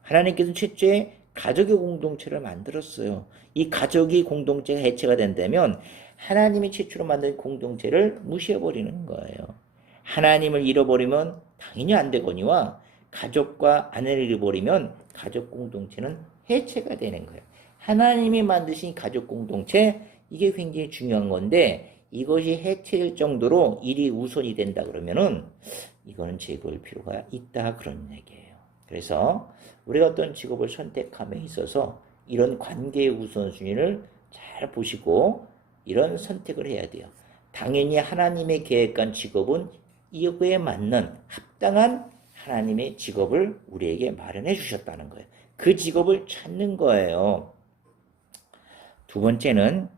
하나님께서는 최초에 가족의 공동체를 만들었어요. 이 가족이 공동체가 해체가 된다면 하나님이 최초로 만든 공동체를 무시해버리는 거예요. 하나님을 잃어버리면 당연히 안 되거니와 가족과 아내를 잃어버리면 가족 공동체는 해체가 되는 거예요. 하나님이 만드신 가족 공동체 이게 굉장히 중요한 건데 이것이 해체될 정도로 일이 우선이 된다 그러면은 이거는 제거할 필요가 있다 그런 얘기예요. 그래서 우리가 어떤 직업을 선택함에 있어서 이런 관계의 우선순위를 잘 보시고 이런 선택을 해야 돼요. 당연히 하나님의 계획한 직업은 이거에 맞는 합당한 하나님의 직업을 우리에게 마련해 주셨다는 거예요. 그 직업을 찾는 거예요. 두 번째는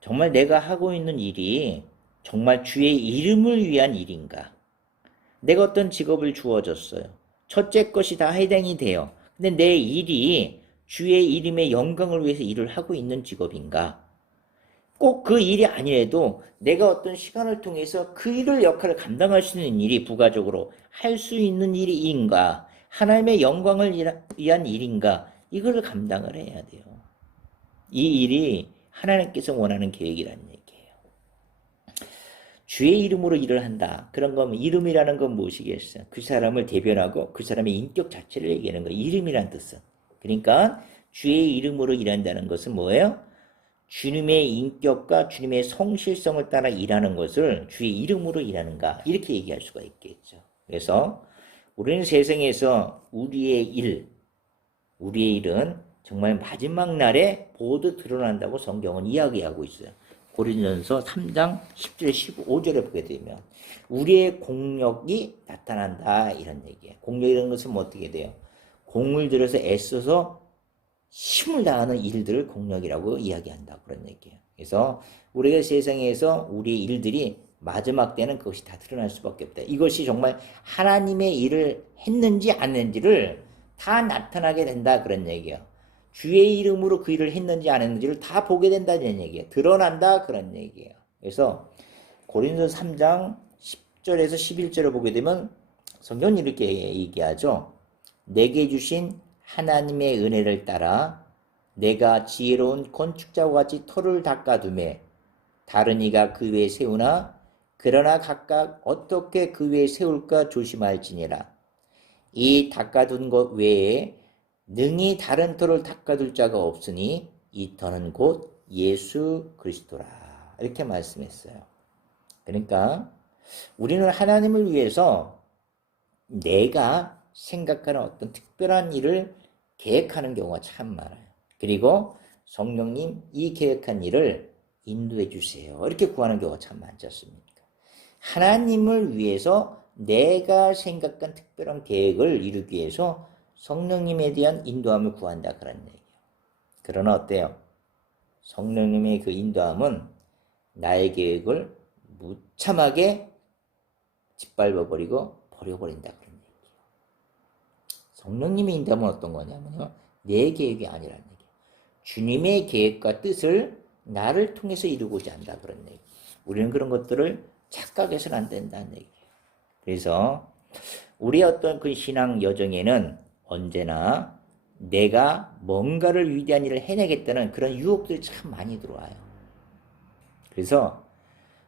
정말 내가 하고 있는 일이 정말 주의 이름을 위한 일인가? 내가 어떤 직업을 주어졌어요. 첫째 것이 다 해당이 돼요. 근데 내 일이 주의 이름의 영광을 위해서 일을 하고 있는 직업인가? 꼭 그 일이 아니라도 내가 어떤 시간을 통해서 그 일을 역할을 감당할 수 있는 일이 부가적으로 할 수 있는 일인가? 하나님의 영광을 위한 일인가? 이걸 감당을 해야 돼요. 이 일이 하나님께서 원하는 계획이라는 얘기예요. 주의 이름으로 일을 한다. 그런 거면 이름이라는 건 무엇이겠어요? 그 사람을 대변하고 그 사람의 인격 자체를 얘기하는 거. 이름이란 뜻은. 그러니까 주의 이름으로 일한다는 것은 뭐예요? 주님의 인격과 주님의 성실성을 따라 일하는 것을 주의 이름으로 일하는가? 이렇게 얘기할 수가 있겠죠. 그래서 우리는 세상에서 우리의 일은 정말 마지막 날에 모두 드러난다고 성경은 이야기하고 있어요. 고린도전서 3장 10절 15절에 보게 되면 우리의 공력이 나타난다 이런 얘기예요. 공력이라는 것은 뭐 어떻게 돼요? 공을 들여서 애써서 힘을 다하는 일들을 공력이라고 이야기한다 그런 얘기예요. 그래서 우리가 세상에서 우리의 일들이 마지막 때는 그것이 다 드러날 수밖에 없다. 이것이 정말 하나님의 일을 했는지 안 했는지를 다 나타나게 된다 그런 얘기예요. 주의 이름으로 그 일을 했는지 안 했는지를 다 보게 된다는 얘기예요. 드러난다 그런 얘기예요. 그래서 고린도서 3장 10절에서 11절을 보게 되면 성경은 이렇게 얘기하죠. 내게 주신 하나님의 은혜를 따라 내가 지혜로운 건축자와 같이 터를 닦아두매 다른 이가 그 위에 세우나 그러나 각각 어떻게 그 위에 세울까 조심할지니라. 이 닦아둔 것 외에 능히 다른 터를 닦아둘 자가 없으니 이 터는 곧 예수 그리스도라. 이렇게 말씀했어요. 그러니까 우리는 하나님을 위해서 내가 생각하는 어떤 특별한 일을 계획하는 경우가 참 많아요. 그리고 성령님 이 계획한 일을 인도해 주세요. 이렇게 구하는 경우가 참 많지 않습니까? 하나님을 위해서 내가 생각한 특별한 계획을 이루기 위해서 성령님에 대한 인도함을 구한다 그런 얘기예요. 그러나 어때요? 성령님의 그 인도함은 나의 계획을 무참하게 짓밟아버리고 버려버린다 그런 얘기예요. 성령님의 인도함은 어떤 거냐면요. 내 계획이 아니라는 얘기예요. 주님의 계획과 뜻을 나를 통해서 이루고자 한다 그런 얘기예요. 우리는 그런 것들을 착각해서는 안 된다는 얘기예요. 그래서 우리의 어떤 그 신앙 여정에는 언제나 내가 뭔가를 위대한 일을 해내겠다는 그런 유혹들이 참 많이 들어와요. 그래서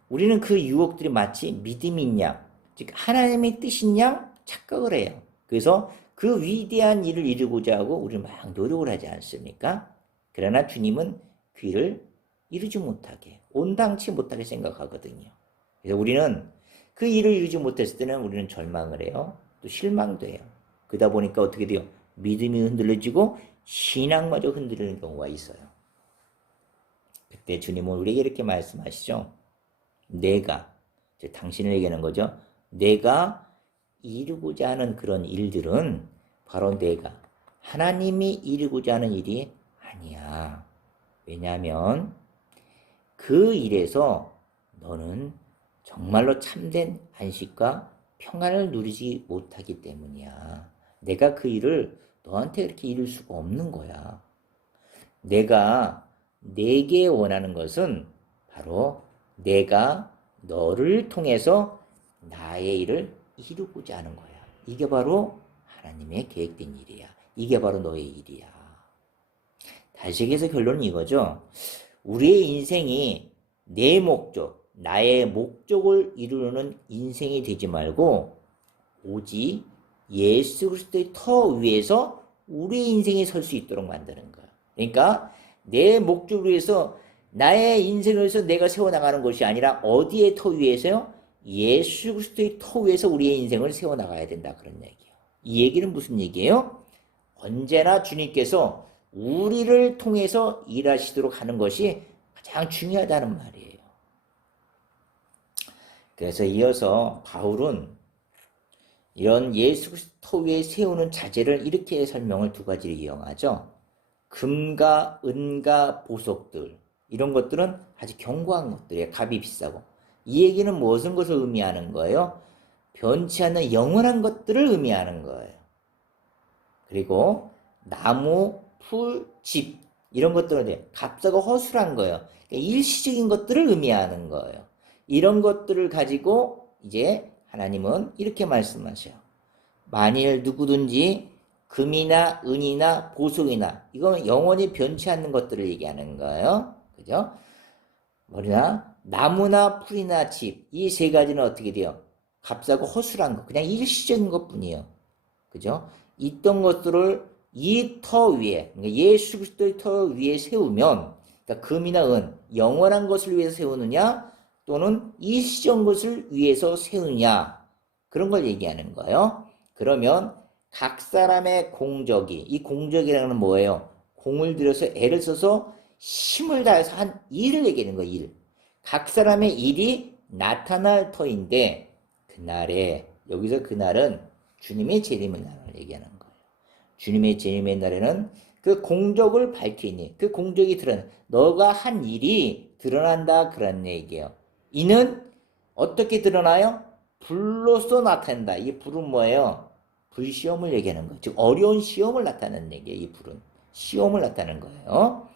우리는 그 유혹들이 마치 믿음인 양, 즉 하나님의 뜻인 양 착각을 해요. 그래서 그 위대한 일을 이루고자 하고 우리는 막 노력을 하지 않습니까? 그러나 주님은 그 일을 이루지 못하게, 온당치 못하게 생각하거든요. 그래서 우리는 그 일을 이루지 못했을 때는 우리는 절망을 해요. 또 실망도 해요. 그러다 보니까 어떻게 돼요? 믿음이 흔들려지고 신앙마저 흔들리는 경우가 있어요. 그때 주님은 우리에게 이렇게 말씀하시죠. 내가, 당신을 얘기하는 거죠. 내가 이루고자 하는 그런 일들은 바로 내가 하나님이 이루고자 하는 일이 아니야. 왜냐하면 그 일에서 너는 정말로 참된 안식과 평안을 누리지 못하기 때문이야. 내가 그 일을 너한테 이렇게 이룰 수가 없는 거야. 내가 내게 원하는 것은 바로 내가 너를 통해서 나의 일을 이루고자 하는 거야. 이게 바로 하나님의 계획된 일이야. 이게 바로 너의 일이야. 다시 얘기해서 결론은 이거죠. 우리의 인생이 내 목적, 나의 목적을 이루는 인생이 되지 말고 오직 예수 그리스도의 터 위에서 우리의 인생이 설 수 있도록 만드는 거야. 그러니까 내 목적을 위해서 나의 인생을 위해서 내가 세워나가는 것이 아니라 어디의 터 위에서요? 예수 그리스도의 터 위에서 우리의 인생을 세워나가야 된다 그런 얘기예요. 이 얘기는 무슨 얘기예요? 언제나 주님께서 우리를 통해서 일하시도록 하는 것이 가장 중요하다는 말이에요. 그래서 이어서 바울은 이런 예수 그리스도 위에 세우는 자재를 이렇게 설명을 두 가지를 이용하죠. 금과 은과 보석들 이런 것들은 아주 견고한 것들이에요. 값이 비싸고. 이 얘기는 무슨 것을 의미하는 거예요? 변치 않는 영원한 것들을 의미하는 거예요. 그리고 나무, 풀, 집 이런 것들은 값싸고 허술한 거예요. 그러니까 일시적인 것들을 의미하는 거예요. 이런 것들을 가지고 이제 하나님은 이렇게 말씀하셔요. 만일 누구든지 금이나 은이나 보석이나 이건 영원히 변치 않는 것들을 얘기하는 거예요. 그죠? 뭐냐? 나무나 풀이나 집 이 세 가지는 어떻게 돼요? 값싸고 허술한 거 그냥 일시적인 것뿐이에요. 그죠? 있던 것들을 이 터 위에 그러니까 예수 그리스도의 터 위에 세우면 그러니까 금이나 은 영원한 것을 위해서 세우느냐 또는 일시적인 것을 위해서 세우느냐 그런 걸 얘기하는 거예요. 그러면 각 사람의 공적이 이 공적이라는 건 뭐예요? 공을 들여서 애를 써서 힘을 다해서 한 일을 얘기하는 거예요. 일. 각 사람의 일이 나타날 터인데 그날에 여기서 그날은 주님의 재림의 날을 얘기하는 거예요. 주님의 재림의 날에는 그 공적을 밝히니 그 공적이 드러나 너가 한 일이 드러난다 그런 얘기예요. 이는 어떻게 드러나요? 불로써 나타낸다. 이 불은 뭐예요? 불시험을 얘기하는 거예요. 즉 어려운 시험을 나타내는 얘기예요. 이 불은 시험을 나타내는 거예요.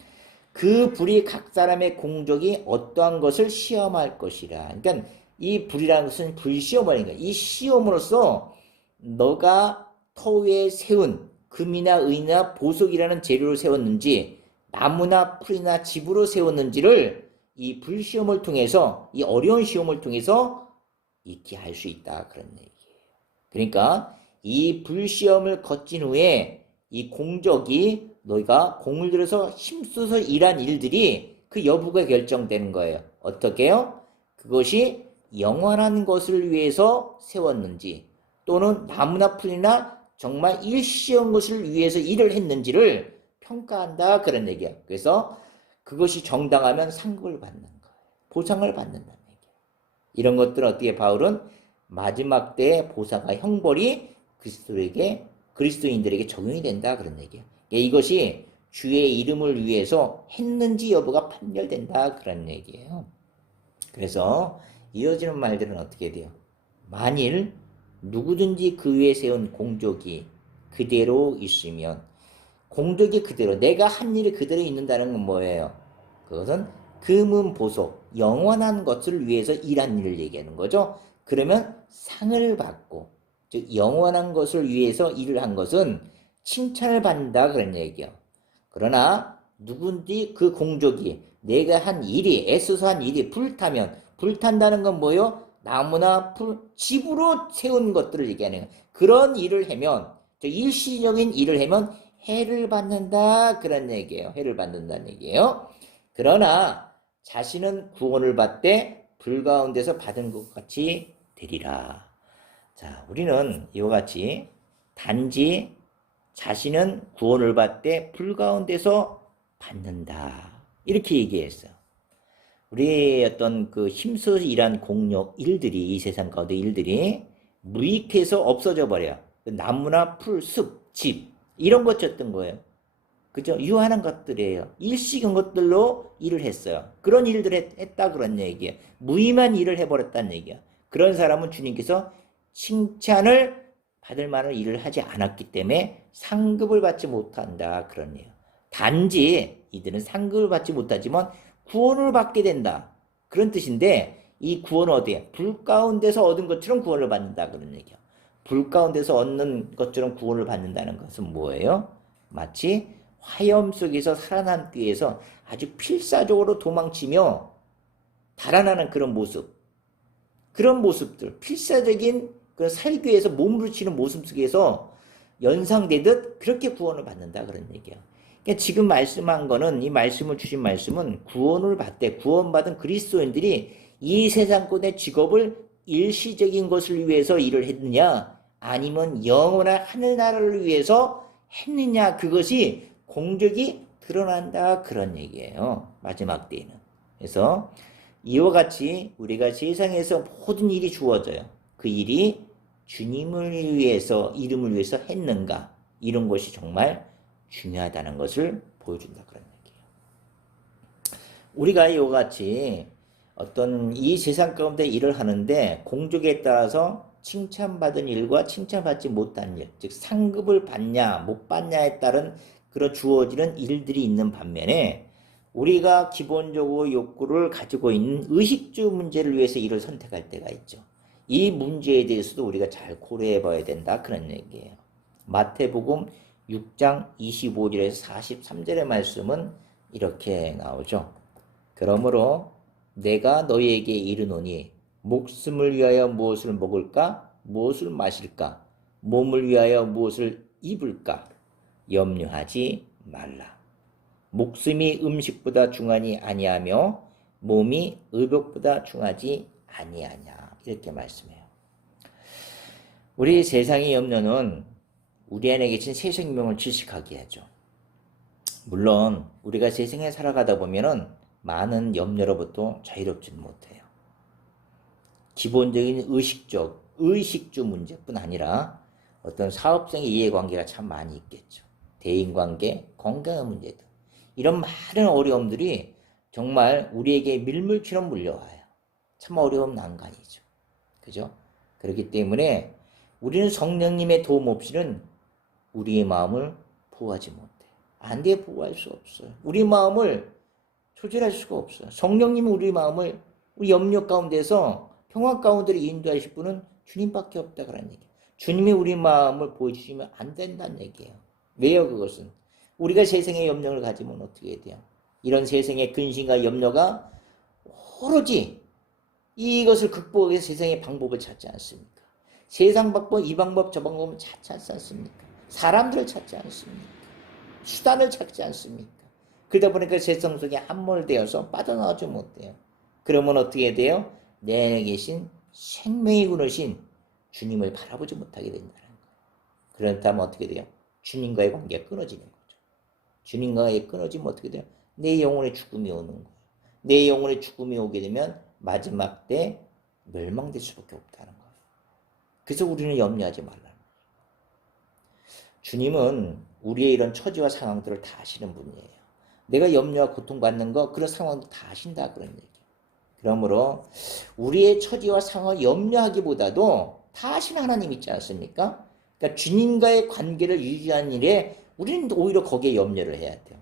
그 불이 각 사람의 공적이 어떠한 것을 시험할 것이라. 그러니까 이 불이라는 것은 불시험을 하는 거예요. 이 시험으로써 너가 터 위에 세운 금이나 은이나 보석이라는 재료를 세웠는지 나무나 풀이나 집으로 세웠는지를 이 불시험을 통해서 이 어려운 시험을 통해서 익히 알 수 있다 그런 얘기예요. 그러니까 이 불시험을 거친 후에 이 공적이 너희가 공을 들여서 힘써서 일한 일들이 그 여부가 결정되는 거예요. 어떻게요? 그것이 영원한 것을 위해서 세웠는지 또는 나무나 풀이나 정말 일시적인 것을 위해서 일을 했는지를 평가한다 그런 얘기예요. 그래서 그것이 정당하면 상급을 받는 거예요. 보상을 받는다는 얘기예요. 이런 것들은 어떻게 바울은 마지막 때의 보상과 형벌이 그리스도인들에게 적용이 된다 그런 얘기예요. 이것이 주의 이름을 위해서 했는지 여부가 판별된다 그런 얘기예요. 그래서 이어지는 말들은 어떻게 돼요? 만일 누구든지 그 위에 세운 공적이 그대로 있으면 공적이 그대로 내가 한 일이 그대로 있는다는 건 뭐예요? 그것은 금은 보석 영원한 것을 위해서 일한 일을 얘기하는 거죠. 그러면 상을 받고 즉 영원한 것을 위해서 일을 한 것은 칭찬을 받는다 그런 얘기예요. 그러나 누군지 그 공적이 내가 한 일이 애써서 한 일이 불타면 불탄다는 건 뭐예요? 나무나 풀, 집으로 세운 것들을 얘기하는 거예요. 그런 일을 하면 일시적인 일을 하면 해를 받는다 그런 얘기예요. 해를 받는다는 얘기예요. 그러나 자신은 구원을 받되 불 가운데서 받은 것 같이 되리라. 자, 우리는 이와 같이 단지 자신은 구원을 받되 불 가운데서 받는다. 이렇게 얘기했어요. 우리의 어떤 그 힘써 일한 공력, 일들이, 이 세상 가운데 일들이 무익해서 없어져 버려요. 나무나 풀, 숲, 집, 이런 것이었던 거예요. 그죠? 유한한 것들이에요. 일시적인 것들로 일을 했어요. 그런 일들을 했다 그런 얘기예요. 무의미한 일을 해버렸다는 얘기야. 그런 사람은 주님께서 칭찬을 받을 만한 일을 하지 않았기 때문에 상급을 받지 못한다 그런 얘기예요. 단지 이들은 상급을 받지 못하지만 구원을 받게 된다. 그런 뜻인데 이 구원은 어디에? 불 가운데서 얻은 것처럼 구원을 받는다 그런 얘기예요. 불 가운데서 얻는 것처럼 구원을 받는다는 것은 뭐예요? 마치 화염 속에서 살아남기 위해서 아주 필사적으로 도망치며 달아나는 그런 모습. 그런 모습들, 필사적인 그 살기 위해서 몸을 치는 모습 속에서 연상되듯 그렇게 구원을 받는다 그런 얘기예요. 그러니까 지금 말씀한 거는 이 말씀을 주신 말씀은 구원을 받되 구원받은 그리스도인들이 이 세상권의 직업을 일시적인 것을 위해서 일을 했느냐 아니면 영원한 하늘나라를 위해서 했느냐 그것이 공적이 드러난다 그런 얘기예요. 마지막 때에는. 그래서 이와 같이 우리가 세상에서 모든 일이 주어져요. 그 일이 주님을 위해서 이름을 위해서 했는가 이런 것이 정말 중요하다는 것을 보여준다 그런 얘기예요. 우리가 이와 같이 어떤 이 세상 가운데 일을 하는데 공적에 따라서 칭찬받은 일과 칭찬받지 못한 일, 즉 상급을 받냐 못 받냐에 따른 그런 주어지는 일들이 있는 반면에 우리가 기본적으로 욕구를 가지고 있는 의식주 문제를 위해서 일을 선택할 때가 있죠. 이 문제에 대해서도 우리가 잘 고려해 봐야 된다. 그런 얘기예요. 마태복음 6장 25절에서 43절의 말씀은 이렇게 나오죠. 그러므로 내가 너희에게 이르노니 목숨을 위하여 무엇을 먹을까? 무엇을 마실까? 몸을 위하여 무엇을 입을까? 염려하지 말라. 목숨이 음식보다 중하니 아니하며 몸이 의복보다 중하지 아니하냐. 이렇게 말씀해요. 우리 세상의 염려는 우리 안에 계신 새 생명을 질식하게 하죠. 물론 우리가 세상에 살아가다 보면은 많은 염려로부터 자유롭지는 못해요. 기본적인 의식주 문제뿐 아니라 어떤 사업성의 이해관계가 참 많이 있겠죠. 대인관계, 건강의 문제들. 이런 많은 어려움들이 정말 우리에게 밀물처럼 물려와요. 참 어려운 난관이죠. 그죠? 그렇기 때문에 우리는 성령님의 도움 없이는 우리의 마음을 보호하지 못해요. 안돼 보호할 수 없어요. 우리 마음을 조절할 수가 없어요. 성령님이 우리 마음을 우리 염려 가운데서 평화 가운데로 인도하실 분은 주님밖에 없다 그런 얘기예요. 주님이 우리 마음을 보여주시면 안 된다는 얘기예요. 왜요 그것은? 우리가 세상의 염려를 가지면 어떻게 돼요? 이런 세상의 근심과 염려가 오로지 이것을 극복하기 위해서 세상의 방법을 찾지 않습니까? 세상 방법, 이 방법, 저 방법은 찾지 않습니까? 사람들을 찾지 않습니까? 수단을 찾지 않습니까? 그러다 보니까 세상 속에 함몰되어서 빠져나오지 못해요. 그러면 어떻게 돼요? 내 안에 계신 생명이 그러신 주님을 바라보지 못하게 된다는 거예요. 그렇다면 어떻게 돼요? 주님과의 관계가 끊어지는 거죠. 주님과의 끊어지면 어떻게 돼요? 내 영혼의 죽음이 오는 거예요. 내 영혼의 죽음이 오게 되면 마지막 때 멸망될 수밖에 없다는 거예요. 그래서 우리는 염려하지 말라는 거예요. 주님은 우리의 이런 처지와 상황들을 다 아시는 분이에요. 내가 염려와 고통받는 거 그런 상황도 다 아신다 그런 얘기예요. 그러므로 우리의 처지와 상황을 염려하기보다도 다 아시는 하나님 있지 않습니까? 그러니까 주님과의 관계를 유지하는 일에 우리는 오히려 거기에 염려를 해야 돼요.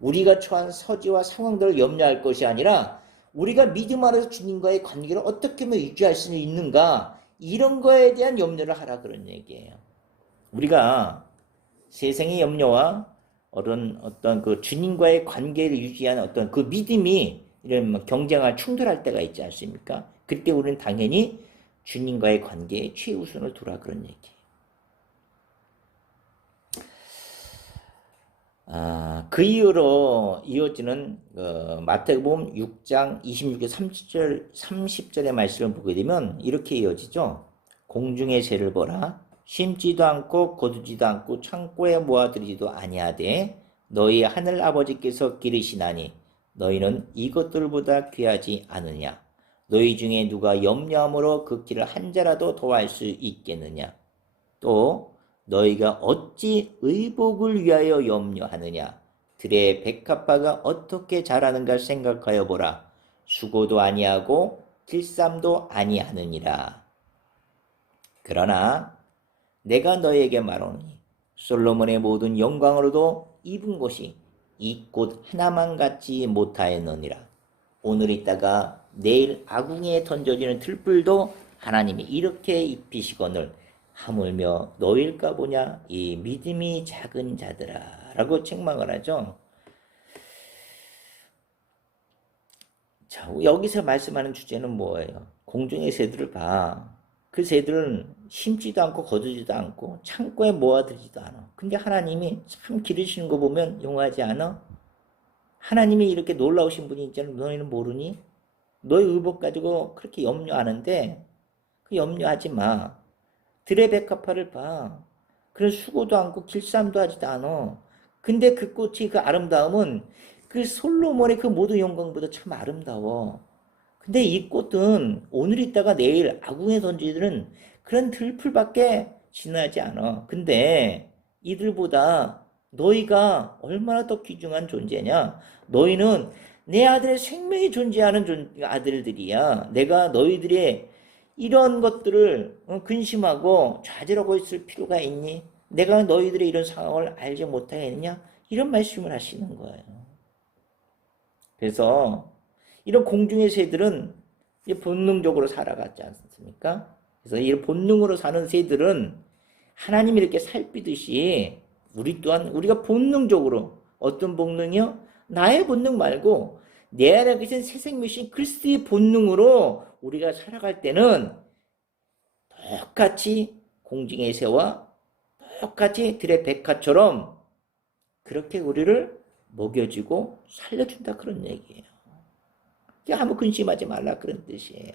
우리가 처한 처지와 상황들을 염려할 것이 아니라 우리가 믿음 안에서 주님과의 관계를 어떻게 하면 유지할 수 있는가 이런 거에 대한 염려를 하라 그런 얘기예요. 우리가 세상의 염려와 어떤 그 주님과의 관계를 유지하는 어떤 그 믿음이 이런 경쟁할 충돌할 때가 있지 않습니까? 그때 우리는 당연히 주님과의 관계에 최우선을 두라 그런 얘기예요. 그 이후로 이어지는 마태복음 6장 26절 30절의 말씀을 보게 되면 이렇게 이어지죠. 공중의 새를 보라. 심지도 않고 거두지도 않고 창고에 모아들이지도 아니하되 너희 하늘 아버지께서 기르시나니 너희는 이것들보다 귀하지 않으냐. 너희 중에 누가 염려함으로 그 길을 한 자라도 더할 수 있겠느냐. 또 너희가 어찌 의복을 위하여 염려하느냐. 들의 백합화가 어떻게 자라는가 생각하여 보라. 수고도 아니하고 길쌈도 아니하느니라. 그러나 내가 너희에게 말하노니 솔로몬의 모든 영광으로도 입은 곳이 이 꽃 하나만 갖지 못하였느니라. 오늘 있다가 내일 아궁이에 던져지는 들불도 하나님이 이렇게 입히시거늘 하물며 너일까 보냐 이 믿음이 작은 자들아 라고 책망을 하죠. 자, 여기서 말씀하는 주제는 뭐예요? 공중의 새들을 봐. 그 새들은 심지도 않고 거두지도 않고 창고에 모아두지도 않아. 근데 하나님이 참 기르시는 거 보면 용하지 않아? 하나님이 이렇게 놀라우신 분이 있잖아. 너희는 모르니? 너희 의복 가지고 그렇게 염려하는데 그 염려하지 마. 들의 백합화를 봐. 그런 수고도 않고 길쌈도 하지도 않아. 근데 그 꽃이 그 아름다움은 그 솔로몬의 그 모든 영광보다 참 아름다워. 근데 이 꽃은 오늘 있다가 내일 아궁에 던지들은 그런 들풀밖에 지나지 않아. 근데 이들보다 너희가 얼마나 더 귀중한 존재냐? 너희는 내 아들의 생명이 존재하는 아들들이야. 내가 너희들의 이런 것들을 근심하고 좌절하고 있을 필요가 있니? 내가 너희들의 이런 상황을 알지 못하겠느냐? 이런 말씀을 하시는 거예요. 그래서 이런 공중의 새들은 본능적으로 살아가지 않습니까? 그래서 이 본능으로 사는 새들은 하나님이 이렇게 살피듯이 우리 또한 우리가 본능적으로 어떤 본능이요? 나의 본능 말고 내 안에 계신 새 생명이신 그리스도의 본능으로 우리가 살아갈 때는 똑같이 공중의 새와 똑같이 들의 백화처럼 그렇게 우리를 먹여주고 살려준다 그런 얘기예요. 아무 근심하지 말라 그런 뜻이에요.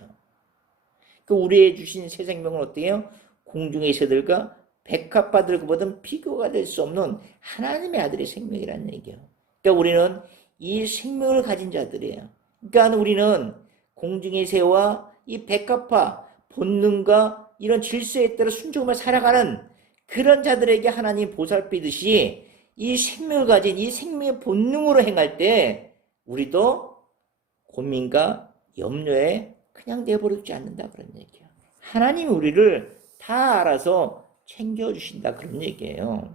그 우리의 주신 새 생명은 어때요? 공중의 새들과 백합바들보다는 비교가 될 수 없는 하나님의 아들의 생명이라는 얘기예요. 그러니까 우리는 이 생명을 가진 자들이에요. 그러니까 우리는 공중의 새와 이 백합화 본능과 이런 질서에 따라 순종하며 살아가는 그런 자들에게 하나님 보살피듯이 이 생명을 가진 이 생명의 본능으로 행할 때 우리도 고민과 염려에 그냥 내버려두지 않는다 그런 얘기예요. 하나님이 우리를 다 알아서 챙겨주신다 그런 얘기예요.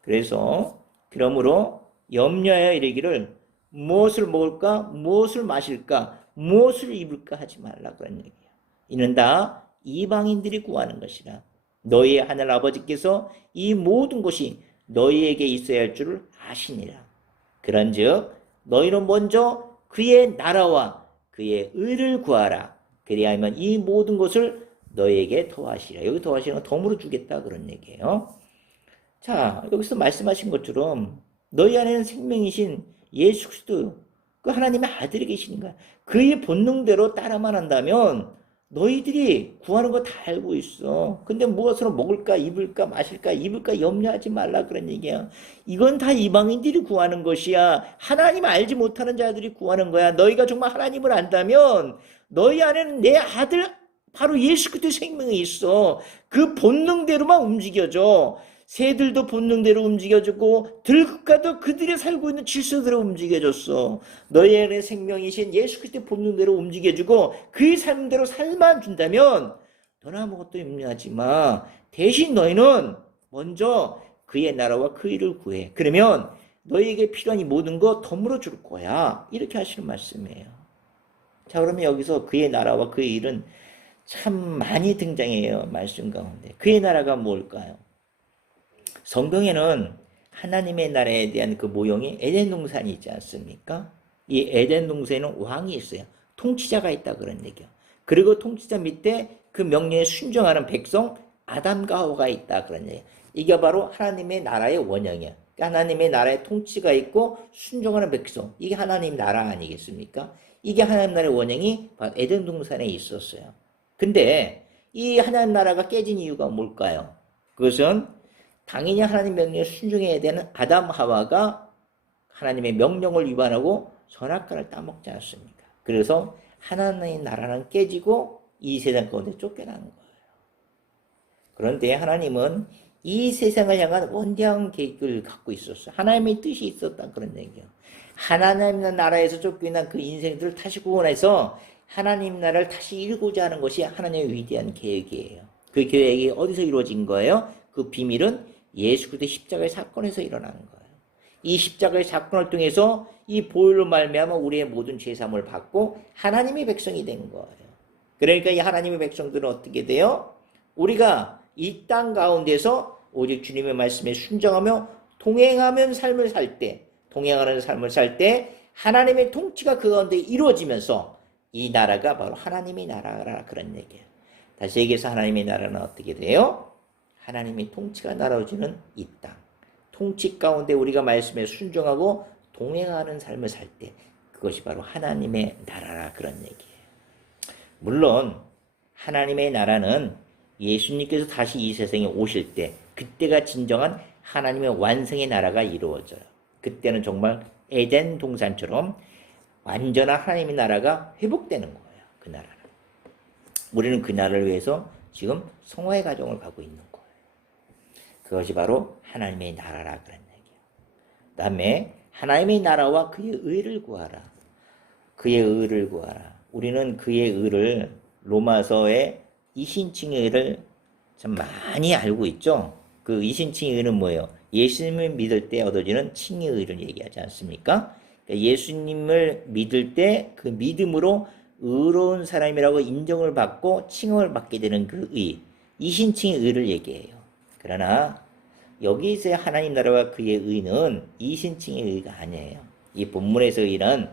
그래서 그러므로 염려하여 이르기를 무엇을 먹을까 무엇을 마실까 무엇을 입을까 하지 말라 그런 얘기예요. 이는 다 이방인들이 구하는 것이라. 너희의 하늘 아버지께서 이 모든 것이 너희에게 있어야 할 줄을 아시니라. 그런즉 너희는 먼저 그의 나라와 그의 의를 구하라. 그리하면 이 모든 것을 너희에게 더하시라. 여기 더하시는 건 덤으로 주겠다 그런 얘기예요. 자, 여기서 말씀하신 것처럼 너희 안에는 생명이신 예수 그리스도 그 하나님의 아들이 계시는 거야. 그의 본능대로 따라만 한다면 너희들이 구하는 거 다 알고 있어. 근데 무엇으로 먹을까 입을까 마실까 입을까 염려하지 말라 그런 얘기야. 이건 다 이방인들이 구하는 것이야. 하나님 알지 못하는 자들이 구하는 거야. 너희가 정말 하나님을 안다면 너희 안에는 내 아들 바로 예수 그리스도의 생명이 있어. 그 본능대로만 움직여져. 새들도 본능대로 움직여주고 들국가도 그들이 살고 있는 질서대로 움직여줬어. 너희 안에 생명이신 예수 그리스도의 본능대로 움직여주고 그의 삶대로 살만 준다면 너는 아무것도 염려하지 마. 대신 너희는 먼저 그의 나라와 그 일을 구해. 그러면 너희에게 필요한 이 모든 거 덤으로 줄 거야. 이렇게 하시는 말씀이에요. 자, 그러면 여기서 그의 나라와 그의 일은 참 많이 등장해요. 말씀 가운데. 그의 나라가 뭘까요? 성경에는 하나님의 나라에 대한 그 모형이 에덴 동산이 있지 않습니까? 이 에덴 동산에는 왕이 있어요. 통치자가 있다 그런 얘기예요. 그리고 통치자 밑에 그 명령에 순종하는 백성 아담과 하와가 있다 그런 얘기예요. 이게 바로 하나님의 나라의 원형이에요. 하나님의 나라의 통치가 있고 순종하는 백성. 이게 하나님 나라 아니겠습니까? 이게 하나님 나라의 원형이 에덴 동산에 있었어요. 근데 이 하나님 나라가 깨진 이유가 뭘까요? 그것은 당연히 하나님 명령에 순종해야 되는 아담 하와가 하나님의 명령을 위반하고 선악과를 따먹지 않습니까? 그래서 하나님의 나라는 깨지고 이 세상 가운데 쫓겨나는 거예요. 그런데 하나님은 이 세상을 향한 원대한 계획을 갖고 있었어요. 하나님의 뜻이 있었다 그런 얘기예요. 하나님의 나라에서 쫓겨난 그 인생들을 다시 구원해서 하나님 나라를 다시 이루고자 하는 것이 하나님의 위대한 계획이에요. 그 계획이 어디서 이루어진 거예요? 그 비밀은 예수 그리스도의 십자가의 사건에서 일어나는 거예요. 이 십자가의 사건을 통해서 이 보혈로 말미암아 우리의 모든 죄사함을 받고 하나님의 백성이 된 거예요. 그러니까 이 하나님의 백성들은 어떻게 돼요? 우리가 이 땅 가운데서 오직 주님의 말씀에 순종하며 동행하는 삶을 살 때 하나님의 통치가 그 가운데 이루어지면서 이 나라가 바로 하나님의 나라라 그런 얘기예요. 다시 얘기해서 하나님의 나라는 어떻게 돼요? 하나님의 통치가 날아오지는 이 땅. 통치 가운데 우리가 말씀에 순종하고 동행하는 삶을 살 때 그것이 바로 하나님의 나라라 그런 얘기예요. 물론 하나님의 나라는 예수님께서 다시 이 세상에 오실 때 그때가 진정한 하나님의 완성의 나라가 이루어져요. 그때는 정말 에덴 동산처럼 완전한 하나님의 나라가 회복되는 거예요. 그 나라는. 우리는 그 나라를 위해서 지금 성화의 과정을 가고 있는 거예요. 그것이 바로 하나님의 나라라 그런 얘기예요. 그 다음에 하나님의 나라와 그의 의를 구하라. 그의 의를 구하라. 우리는 그의 의를 로마서의 이신칭의 의를 참 많이 알고 있죠. 그 이신칭의 의는 뭐예요? 예수님을 믿을 때 얻어지는 칭의 의를 얘기하지 않습니까? 그러니까 예수님을 믿을 때 그 믿음으로 의로운 사람이라고 인정을 받고 칭함을 받게 되는 그 의, 이신칭의 의를 얘기해요. 그러나 여기서의 하나님 나라와 그의 의는 이신칭의 의가 아니에요. 이 본문에서 의는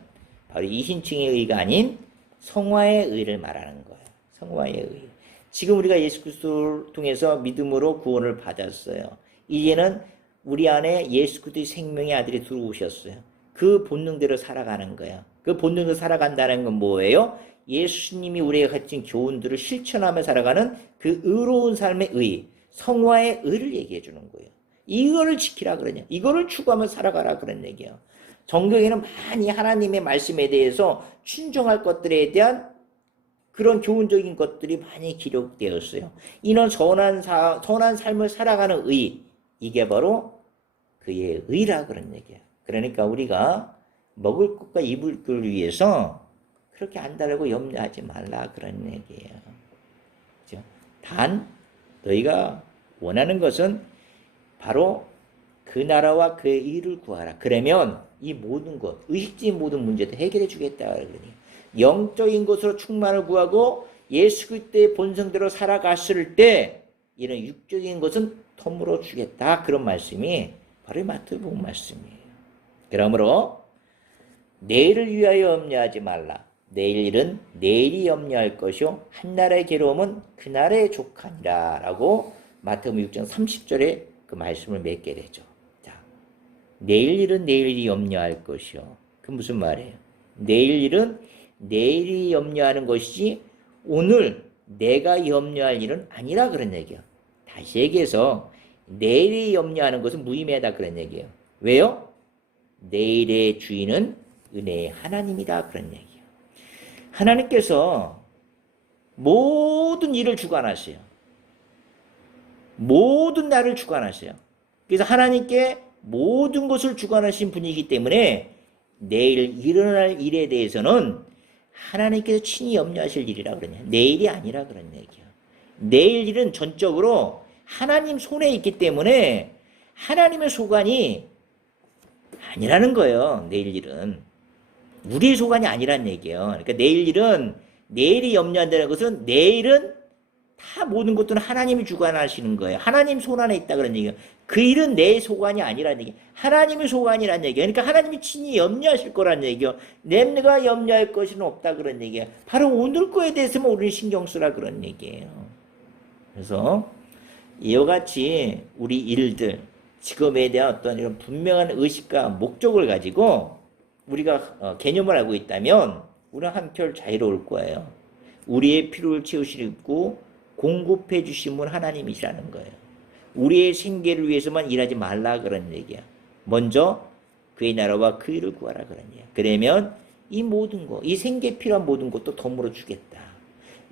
바로 이신칭의 의가 아닌 성화의 의를 말하는 거예요. 성화의 의. 지금 우리가 예수 그리스도를 통해서 믿음으로 구원을 받았어요. 이제는 우리 안에 예수 그리스도의 생명의 아들이 들어오셨어요. 그 본능대로 살아가는 거예요. 그 본능대로 살아간다는 건 뭐예요? 예수님이 우리에게 가르친 교훈들을 실천하며 살아가는 그 의로운 삶의 의, 성화의 의를 얘기해 주는 거예요. 이거를 지키라 그러냐. 이거를 추구하며 살아가라 그런 얘기예요. 성경에는 많이 하나님의 말씀에 대해서 순종할 것들에 대한 그런 교훈적인 것들이 많이 기록되었어요. 이는 선한 삶을 살아가는 의, 이게 바로 그의 의라 그런 얘기예요. 그러니까 우리가 먹을 것과 입을 걸 위해서 그렇게 안달하고 염려하지 말라 그런 얘기예요. 그렇죠? 단 너희가 원하는 것은 바로 그 나라와 그의 의를 구하라. 그러면 이 모든 것, 의식적인 모든 문제도 해결해 주겠다 그러니 영적인 것으로 충만을 구하고 예수 그리스도의 본성대로 살아갔을 때 이런 육적인 것은 터물어 주겠다. 그런 말씀이 바로 마태복음 말씀이에요. 그러므로 내일을 위하여 염려하지 말라. 내일 일은 내일이 염려할 것이요 한날의 괴로움은 그날의 족하니라 라고 마태복음 6장 30절에 그 말씀을 맺게 되죠. 자, 내일 일은 내일이 염려할 것이요. 그 무슨 말이에요? 내일 일은 내일이 염려하는 것이지 오늘 내가 염려할 일은 아니라 그런 얘기예요. 다시 얘기해서 내일이 염려하는 것은 무의미하다 그런 얘기예요. 왜요? 내일의 주인은 은혜의 하나님이다 그런 얘기예요. 하나님께서 모든 일을 주관하세요. 모든 날을 주관하세요. 그래서 하나님께 모든 것을 주관하신 분이기 때문에 내일 일어날 일에 대해서는 하나님께서 친히 염려하실 일이라 그러냐. 내일이 아니라 그런 얘기예요. 내일 일은 전적으로 하나님 손에 있기 때문에 하나님의 소관이 아니라는 거예요. 내일 일은. 우리의 소관이 아니라는 얘기예요. 그러니까 내일 일은 내일이 염려한다는 것은 내일은 다 모든 것들은 하나님이 주관하시는 거예요. 하나님 손 안에 있다 그런 얘기예요. 그 일은 내 소관이 아니라는 얘기예요. 하나님의 소관이라는 얘기예요. 그러니까 하나님이 친히 염려하실 거라는 얘기예요. 내가 염려할 것은 없다 그런 얘기예요. 바로 오늘 거에 대해서만 우리는 신경 쓰라 그런 얘기예요. 그래서 이와 같이 우리 일들, 직업에 대한 어떤 이런 분명한 의식과 목적을 가지고 우리가 개념을 알고 있다면 우리는 한결 자유로울 거예요. 우리의 필요를 채우시고 공급해 주신 분 하나님이시라는 거예요. 우리의 생계를 위해서만 일하지 말라 그런 얘기야. 먼저 그의 나라와 그 일을 구하라 그런 얘기야. 그러면 이 모든 것, 이 생계에 필요한 모든 것도 덤으로 주겠다.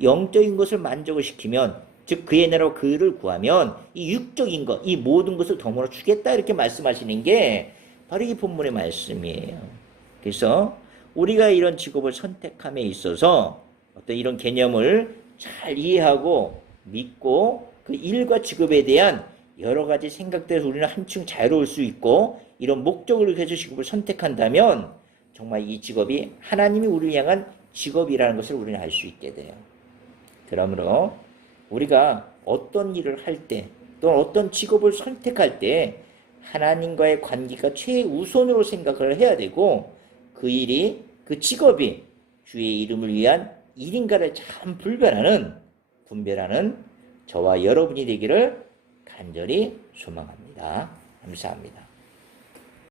영적인 것을 만족을 시키면, 즉 그의 나라와 그 일을 구하면 이 육적인 것, 이 모든 것을 덤으로 주겠다 이렇게 말씀하시는 게 바로 이 본문의 말씀이에요. 그래서 우리가 이런 직업을 선택함에 있어서 어떤 이런 개념을 잘 이해하고 믿고 그 일과 직업에 대한 여러 가지 생각들에서 우리는 한층 자유로울 수 있고 이런 목적을 위해서 직업을 선택한다면 정말 이 직업이 하나님이 우리를 향한 직업이라는 것을 우리는 알 수 있게 돼요. 그러므로 우리가 어떤 일을 할 때 또는 어떤 직업을 선택할 때 하나님과의 관계가 최우선으로 생각을 해야 되고 그 일이, 그 직업이 주의 이름을 위한 일인가를 참 분별하는 저와 여러분이 되기를 간절히 소망합니다. 감사합니다.